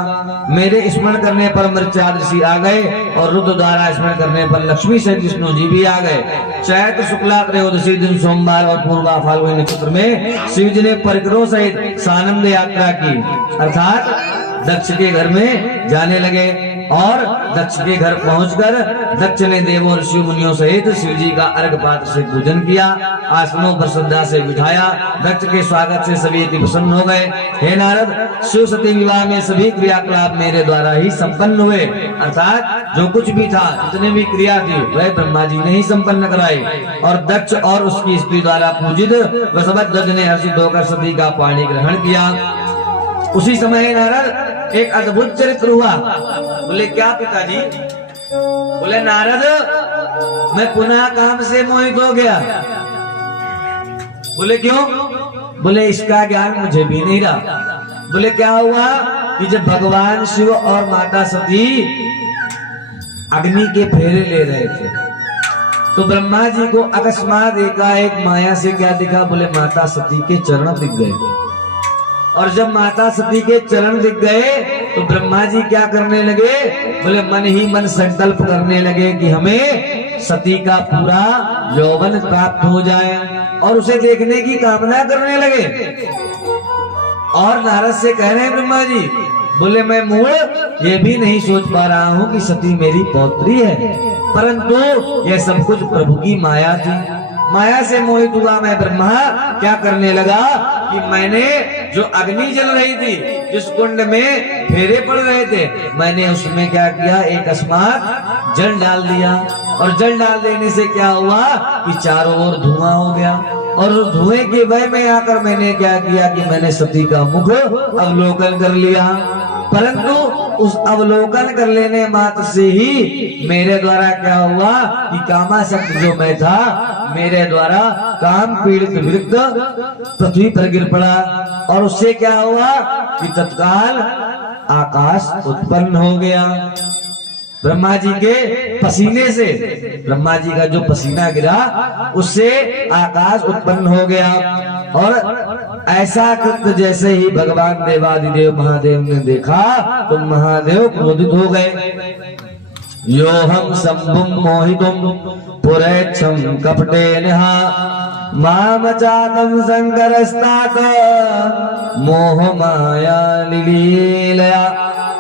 मेरे स्मरण करने पर मरीचाद ऋषि आ गए और रुद्र द्वारा स्मरण करने पर लक्ष्मी सहित विष्णु जी भी आ गए। चैत्र शुक्ला त्रयोदशी दिन सोमवार और पूर्वा फाल्गुनी नक्षत्र में शिव जी ने परिकरों सहित सानंद यात्रा की, अर्थात दक्ष के घर में जाने लगे और दक्ष के घर पहुंचकर दक्ष ने देवों ऋषि मुनियों सहित शिव जी का अर्घ पात्र से पूजन किया, आसनों पर श्रद्धा से बिठाया। दक्ष के स्वागत से सभी अति प्रसन्न हो गए। हे नारद, शिव सती विवाह में सभी क्रियाकलाप मेरे द्वारा ही संपन्न हुए, अर्थात जो कुछ भी था, जितने भी क्रिया थी, वह ब्रह्मा जी ने ही संपन्न कराई। और दक्ष और उसकी स्त्री द्वारा पूजित वसुदेव ने हर्षित होकर सती का पाणी ग्रहण किया। उसी समय नारद एक अद्भुत चरित्र हुआ। बोले, क्या पिताजी? बोले, नारद, मैं पुनः काम से मोहित हो गया। बोले, क्यों? बोले, इसका ज्ञान मुझे भी नहीं रहा। बोले, क्या हुआ कि जब भगवान शिव और माता सती अग्नि के फेरे ले रहे थे तो ब्रह्मा जी को अकस्मात एकाएक माया से क्या दिखा? बोले, माता सती के चरण दिख गए। और जब माता सती के चरण दिख गए तो ब्रह्मा जी क्या करने लगे? बोले, मन ही मन संकल्प करने लगे कि हमें सती का पूरा यौवन प्राप्त हो जाए और उसे देखने की कामना करने लगे। और नारद से कह रहे हैं ब्रह्मा जी, बोले, मैं मूढ़ ये भी नहीं सोच पा रहा हूँ कि सती मेरी पौत्री है, परंतु यह सब कुछ प्रभु की माया थी। माया से मोहित हुआ मैं ब्रह्मा क्या करने लगा कि मैंने जो अग्नि जल रही थी, जिस कुंड में फेरे पड़ रहे थे, मैंने उसमें क्या किया? एक अस्मात जल डाल दिया। और जल डाल देने से क्या हुआ कि चारों ओर धुआं हो गया। और उस धुएं के वय में आकर मैंने क्या किया कि मैंने सती का मुख अवलोकन कर लिया। परंतु उस अवलोकन कर लेने मात्र से ही मेरे द्वारा क्या हुआ कि कामासक्त जो मैं था, मेरे द्वारा काम पीड़ित विरक्त पृथ्वी पर गिर पड़ा। और उससे क्या हुआ कि तत्काल आकाश उत्पन्न हो गया। ब्रह्मा जी के पसीने से, ब्रह्मा जी का जो पसीना गिरा उससे आकाश उत्पन्न हो गया। और ऐसा कृत्य जैसे ही भगवान देवादिदेव महादेव ने देखा तो महादेव क्रोधित हो गए। यो हम शंभुम मोहितुम पुरैच्छम कपटेनः मामचातं शंकरस्तात मोह माया लीलया।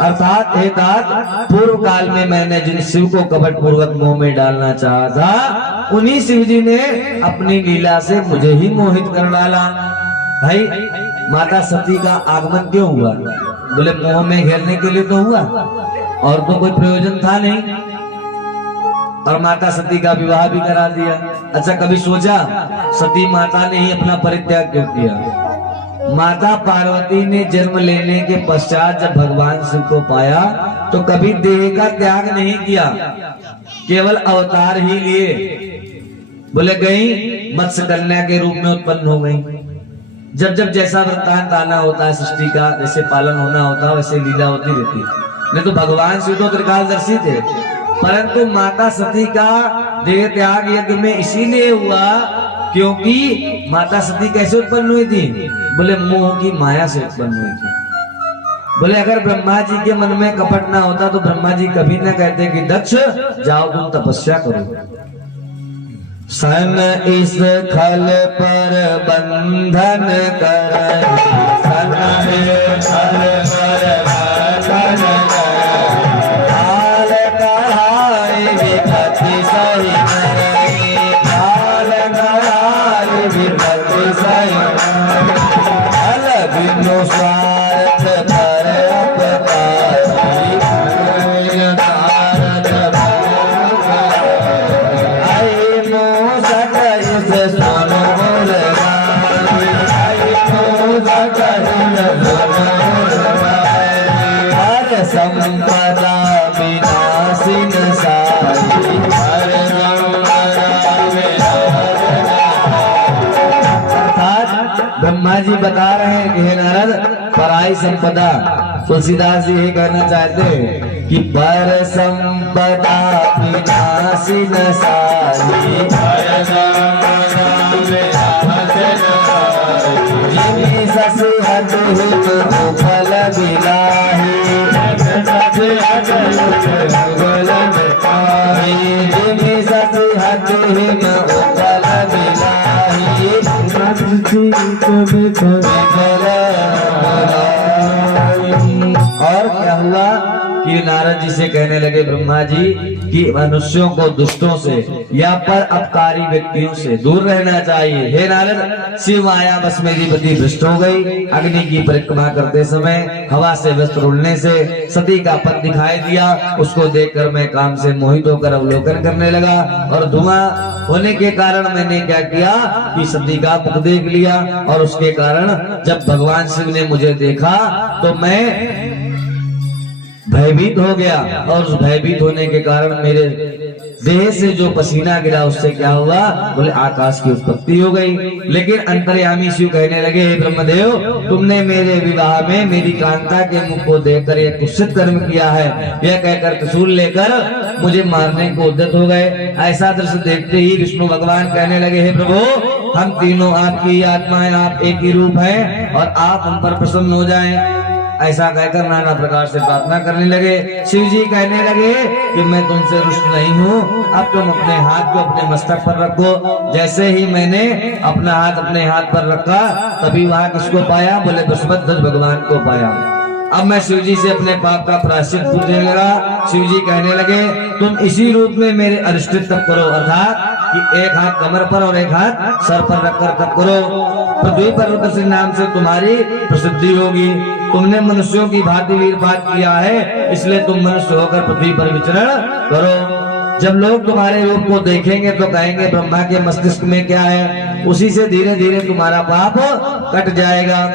अर्थात हे तात, पूर्व काल में मैंने जिन शिव को कपट पूर्वक मोह में डालना चाहा था, उन्हीं शिव जी ने अपनी लीला से मुझे ही मोहित कर डाला। भाई, माता सती का आगमन क्यों हुआ? बोले, मोह में घेरने के लिए तो हुआ, और तो कोई प्रयोजन था नहीं। और माता सती का विवाह भी करा दिया। अच्छा, कभी सोचा सती माता ने ही अपना परित्याग क्यों किया? माता पार्वती ने जन्म लेने के पश्चात जब भगवान शिव को पाया तो कभी देह का त्याग नहीं किया, केवल अवतार ही लिए। बोले, गई मत्स्य कन्या के रूप में उत्पन्न हो गई। जब जब जैसा वृत्तांत आना होता है सृष्टि का, जैसे पालन होना होता है, वैसे लीला होती रहती। नहीं तो भगवान शिव तो त्रिकालदर्शी थे, परंतु माता सती का देह त्याग यज्ञ में इसीलिए हुआ क्योंकि माता सती कैसे उत्पन्न हुई थी? बोले, मोह की माया से उत्पन्न हुई थी। बोले, अगर ब्रह्मा जी के मन में कपट ना होता तो ब्रह्मा जी कभी न कहते कि दक्ष जाओ तुम तपस्या करो। सन इस खल पर बंधन कर, सन इस खल पर बंधन कर, काल कढ़ाई विपत्ति सही करई, काल कढ़ाई विपत्ति सही करई, फल बिनु स्वार्थ पर अपकारी, भारत आई मोसक इस सोनो बोलवाई, आई मोसक इस सोनो बोलवाई, हर संपदा विनाशिन सारी, हर संपदा विनाशिन। ब्रह्मा जी बता रहे हैं कि हे नारद, पराई भाई संपदा, तुलसीदास जी ये कहना चाहते हैं कि पर संपदा विनाशी न सारी, पर संपदा विनाशी न सारी, जिमी सस हद हिम फल बिलाही, सस हद हिम फल बिलाही, जिमी सस हद हिम फल बिलाही, और क्या हुआ कि नारद जी से कहने लगे ब्रह्मा जी कि मनुष्यों को दुष्टों से या पर अपकारी व्यक्तियों से दूर रहना चाहिए। हे नारद, शिव माया बस मेरी बदी भ्रष्ट हो गई। अग्नि की परिक्रमा करते समय हवा से वस्त्र उड़ने से सती का पद दिखाई दिया। उसको देखकर मैं काम से मोहित होकर अवलोकन करने लगा और धुआं होने के कारण मैंने क्या किया कि सती का मुख देख लिया। और उसके कारण जब भगवान शिव ने मुझे देखा तो मैं भयभीत हो गया, और उस भयभीत होने के कारण मेरे देह से जो पसीना गिरा उससे क्या हुआ, बोले आकाश की उत्पत्ति हो गई। लेकिन अंतर्यामी शिव कहने लगे, हे ब्रह्मदेव, तुमने मेरे विवाह में मेरी कांता के मुख को देखकर यह कुत्सित कर्म किया है। यह कहकर त्रिशूल लेकर मुझे मारने को उद्यत हो गए। ऐसा दृश्य देखते ही विष्णु भगवान कहने लगे, हे प्रभु, हम तीनों आपकी आत्माएं, आप एक ही रूप है और आप हम पर प्रसन्न हो जाएं। ऐसा कहकर नाना प्रकार से प्रार्थना करने लगे। शिव जी कहने लगे कि मैं तुमसे रुष्ट नहीं हूँ, अब तुम अपने हाथ को अपने मस्तक पर रखो। जैसे ही मैंने अपना हाथ अपने हाथ पर रखा तभी वहां किसको पाया, बोले वृषभध्वज भगवान को पाया। अब मैं शिव जी से अपने पाप का प्रायश्चित पूछने लगा। शिव जी कहने लगे, तुम इसी रूप में मेरे अधिष्ठित तप करो, अर्थात कि एक हाथ कमर पर और एक हाथ सर पर रखकर तप करो। पृथ्वी पर श्री नाम से तुम्हारी प्रसिद्धि होगी। तुमने मनुष्यों की भांति वीरपात किया है, इसलिए तुम मनुष्य होकर पृथ्वी पर विचरण करो। जब लोग तुम्हारे रूप को देखेंगे तो कहेंगे ब्रह्मा के मस्तिष्क में क्या है, उसी से धीरे धीरे तुम्हारा पाप कट जाएगा।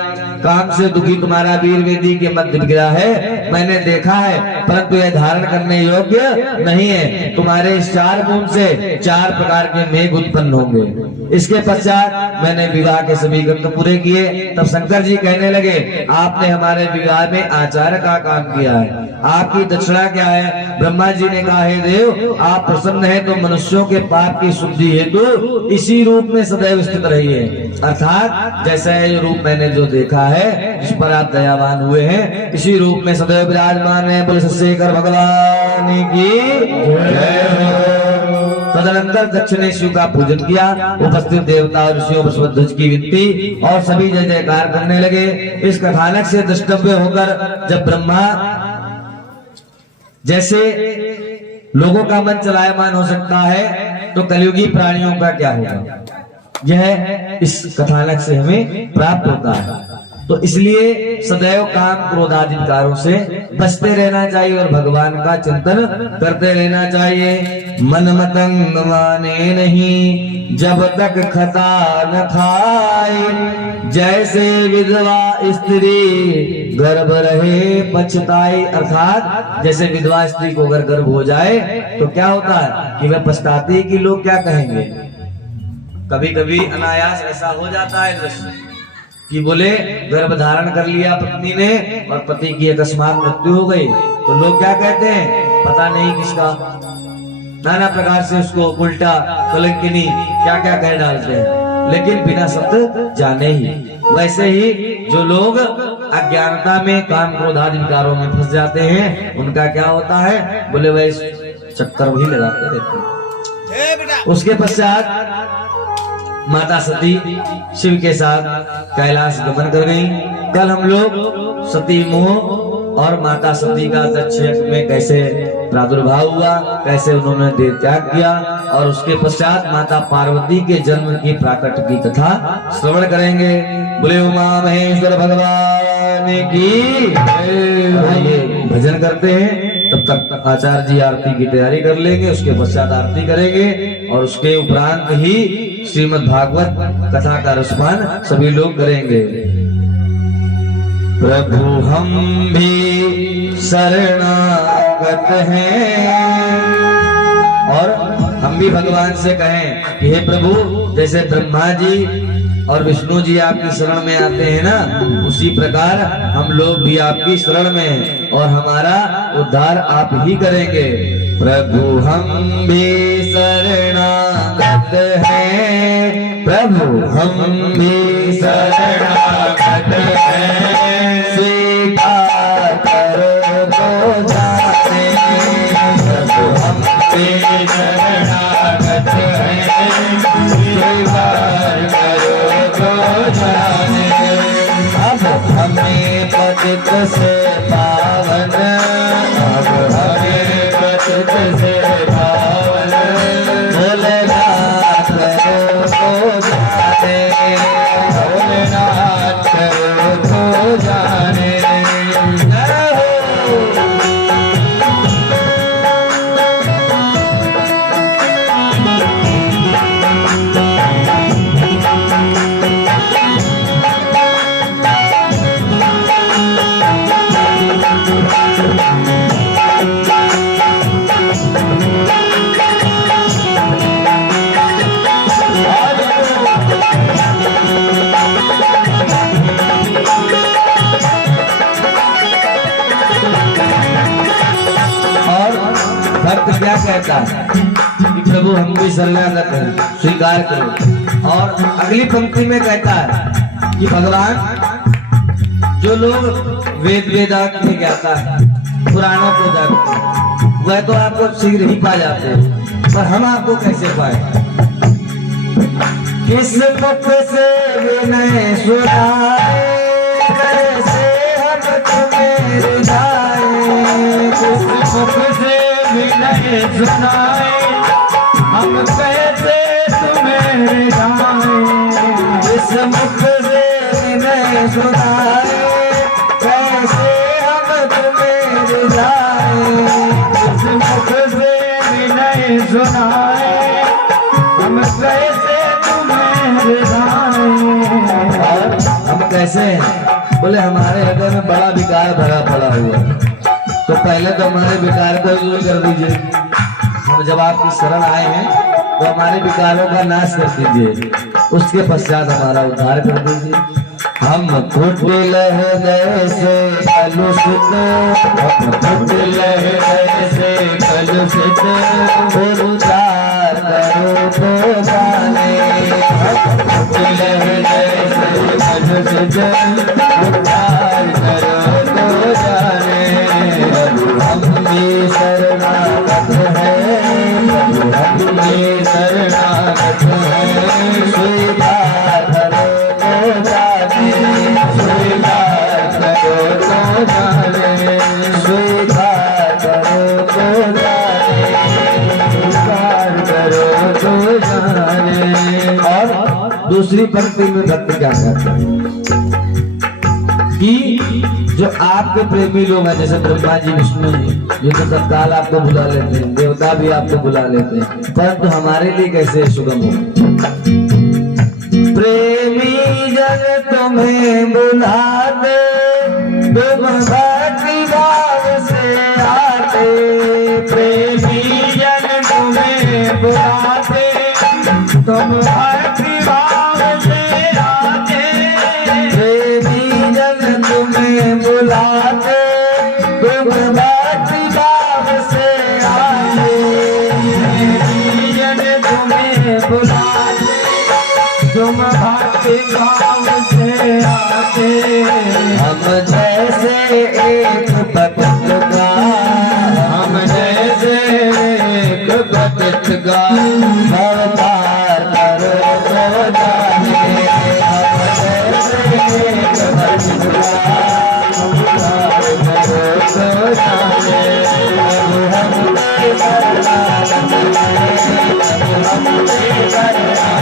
काम से दुखी तुम्हारा वीर वेदी के मध्य गिरा है, मैंने देखा है, परंतु यह धारण करने योग्य नहीं है। तुम्हारे इस 4 गुण से 4 प्रकार के मेघ उत्पन्न होंगे। इसके पश्चात मैंने विवाह के सभी कर्म पूरे किए। तब शंकर जी कहने लगे, आपने हमारे विवाह में आचार्य का काम किया है, आपकी दक्षिणा क्या है। ब्रह्मा जी ने कहा, हे देव, आप प्रसन्न हैं तो मनुष्यों के पाप की शुद्धि हेतु इसी रूप में सदैव स्थित रहिए, अर्थात जैसा ये रूप मैंने जो देखा है जिस पर आप दयावान हुए हैं, इसी रूप में सदैव विराजमान है। बोले शेखर भगवान की जय हो। तदनंतर दक्षिणे शिव का पूजन किया। उपस्थित देवता और ऋषियों वृषभध्वज की विनती और सभी जय जयकार करने लगे। इस कथानक से द्रष्टव्य होकर जब ब्रह्मा, जैसे लोगों का मन चलायमान हो सकता है तो कलयुगी प्राणियों का क्या होगा, यह इस कथानक से हमें प्राप्त होता है। तो इसलिए सदैव काम क्रोध आदि विकारों से बचते रहना चाहिए और भगवान का चिंतन करते रहना चाहिए। मन मतंग माने नहीं जब तक खता न खाए, जैसे विधवा स्त्री गर्भ रहे पछताई, अर्थात जैसे विधवा स्त्री को अगर गर्भ हो जाए तो क्या होता है कि वह पछताती है कि लोग क्या कहेंगे। कभी कभी अनायास ऐसा हो जाता है दृश्य कि बोले गर्भ धारण कर लिया पत्नी ने और पति की अकस्मात मृत्यु हो गई तो लोग क्या कहते हैं, पता नहीं किसका, नाना प्रकार से उसको उल्टा कलंकिनी क्या क्या कह डालते हैं, लेकिन बिना शब्द जाने ही। वैसे ही जो लोग अज्ञानता में काम क्रोध आदि विकारों में फंस जाते हैं उनका क्या होता है, बोले वह चक्कर भी लगाते रहते हैं। उसके पश्चात माता सती शिव के साथ कैलाश गमन कर गई। कल हम लोग सती मोह और माता सती का दक्ष यज्ञ में कैसे प्रादुर्भाव हुआ, कैसे उन्होंने देह त्याग किया, और उसके पश्चात माता पार्वती के जन्म की प्राकट की कथा श्रवण करेंगे। बोले उमा महेश्वर भगवान की। आइए भजन करते हैं, तब तक आचार्य जी आरती की तैयारी कर लेंगे, उसके पश्चात आरती करेंगे और उसके उपरांत ही श्रीमद् भागवत कथा का रसपान सभी लोग करेंगे। प्रभु हम भी शरणागत हैं, और हम भी भगवान से कहें कि हे प्रभु, जैसे ब्रह्मा जी और विष्णु जी आपकी शरण में आते हैं ना, उसी प्रकार हम लोग भी आपकी शरण में हैं और हमारा उद्धार आप ही करेंगे। प्रभु हम भी शरणागत हैं, प्रभु हम भी शरणागत हैं, स्वीकार करो तो जाने। प्रभु हम भी शरणागत हैं, स्वीकार करो तो जाने। अब हमें पतित से पावन, अब हमें पतित से पावन, भोलेनाथ करो तो जाने, भोलेनाथ करो तो जाने। भक्त क्या कहता है कि प्रभु हम भी शरणागत हैं, स्वीकार करो। और अगली पंक्ति में कहता है कि भगवान जो लोग वेद वेदांत में ज्ञाता है, पुराणों को जानते हैं, वह तो आपको शीघ्र ही पा जाते हैं, पर हम आपको कैसे पाए? किस मुख से विनय सुनाए, कैसे हम तुम्हें रिझाए, किस मुख से विनय सुनाए, हम कैसे तुम्हें रिझाए, किस मुख से विनय सुनाए, कैसे हम तुम्हें रिझाए, किस मुख से विनय सुनाए, हम कैसे तुम्हें रिझाए। और हम कैसे हैं? बोले हमारे हृदय में बड़ा विकार भरा पड़ा हुआ है, तो पहले तो हमारे विकार को दूर कर दीजिए। हम जब आपकी शरण आए हैं तो हमारे विकारों का नाश कर दीजिए, उसके पश्चात हमारा उद्धार कर दीजिए। हम कुटिल हृदय से कलुषित, हम कुटिल हृदय से कलुषित, उद्धार करो तो जाने। कुटिल हृदय से कलुषित, उद्धार करो तो जाने। हम भी शरणागत हैं, हम भी शरणागत हैं, स्वीकार करो तो जाने, स्वीकार करो तो जाने, स्वीकार करो तो जाने, स्वीकार करो तो जाने। और दूसरी पंक्ति में भक्त क्या कहता है कि जो आपके प्रेमी लोग हैं, जैसे ब्रह्मा जी, विष्णु जी, ये तो तत्काल आपको बुला लेते हैं, देवता भी आपको बुला लेते हैं, परंतु हमारे लिए कैसे सुगम हो? प्रेमी जन तुम्हें बुलाते, तुम भक्ति भाव से आते, प्रेमी जन तुम्हें बुलाते, तुम भक्ति भाव से आते, प्रेमी जन तुम्हें बुलाते, तुम भक्ति भाव से आते, प्रेमी जन तुम्हें बुलाते, तुम भक्ति भाव से आते। हम जैसे एक भक्त का, हम जैसे एक भक्त का, अवतार करो तो जाने। हम जैसे एक भक्त का, अवतार करो तो जाने। हम शरणागत हैं, हम शरणागत हैं,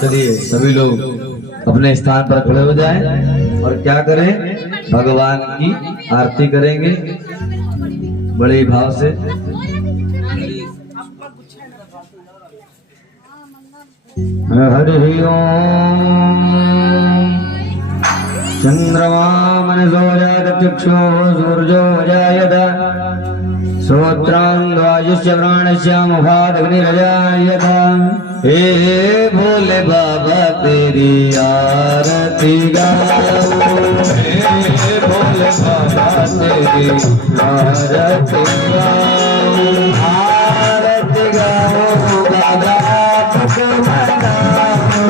चलिए सभी लोग अपने स्थान पर खड़े हो जाएं और क्या करें, भगवान की आरती करेंगे बड़े भाव से। हरि ओम। चंद्रमा मनसो जातचक्षो सूर्यो जायत श्रोत्रांगायुष्य प्राणस्य मुखादग्निरजायत। हे भोले बाबा तेरी आरती गाओ, हे भोले बाबा तेरी आरती गाओ, आरती गाओ बाबा तुझको मनाओ,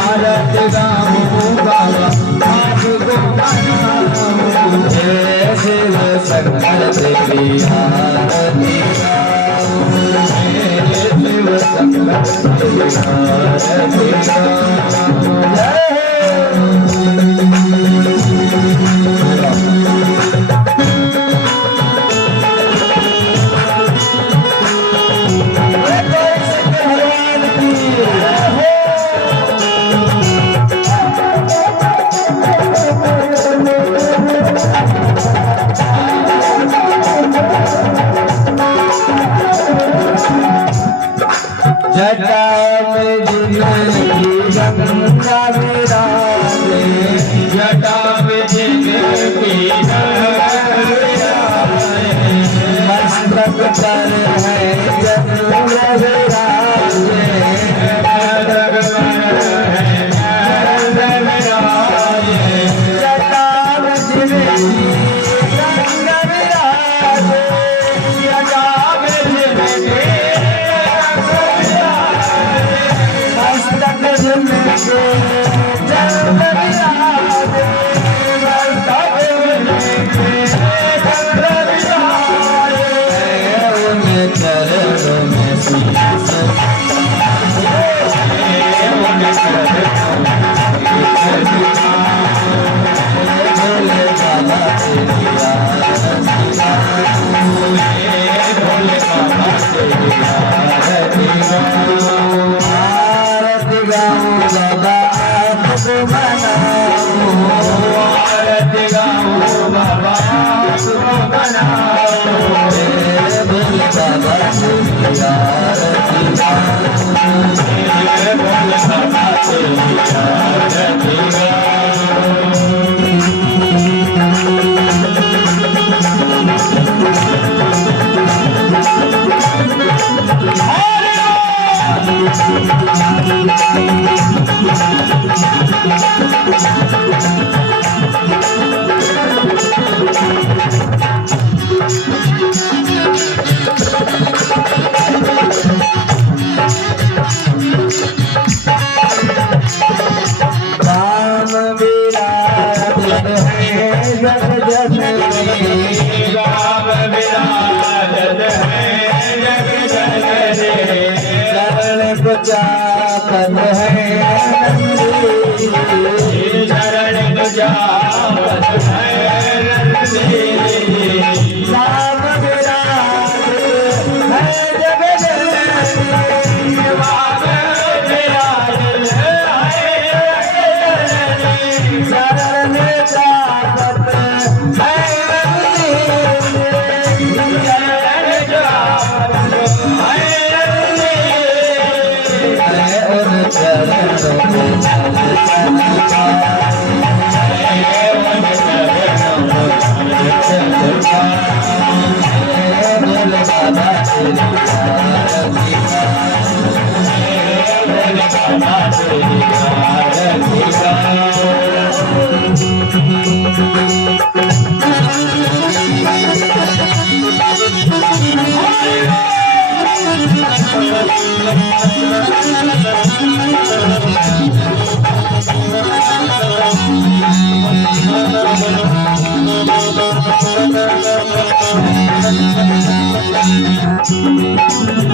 आरती गाओ बाबा तुझको मनाओ। हे शिव शंकर तेरी आरती गाओ, हे शिव शंकर तेरी आरती गाओ। जटा में जिंदगी गंगा विराजे, जटा में जिंदगी गंगा विराजे, मस्तक पर है चंद्र विराजे, मस्तक पर है चंद्र विराजे। जटा में जिंदगी गंगा विराजे, जटा में जिंदगी Thank you.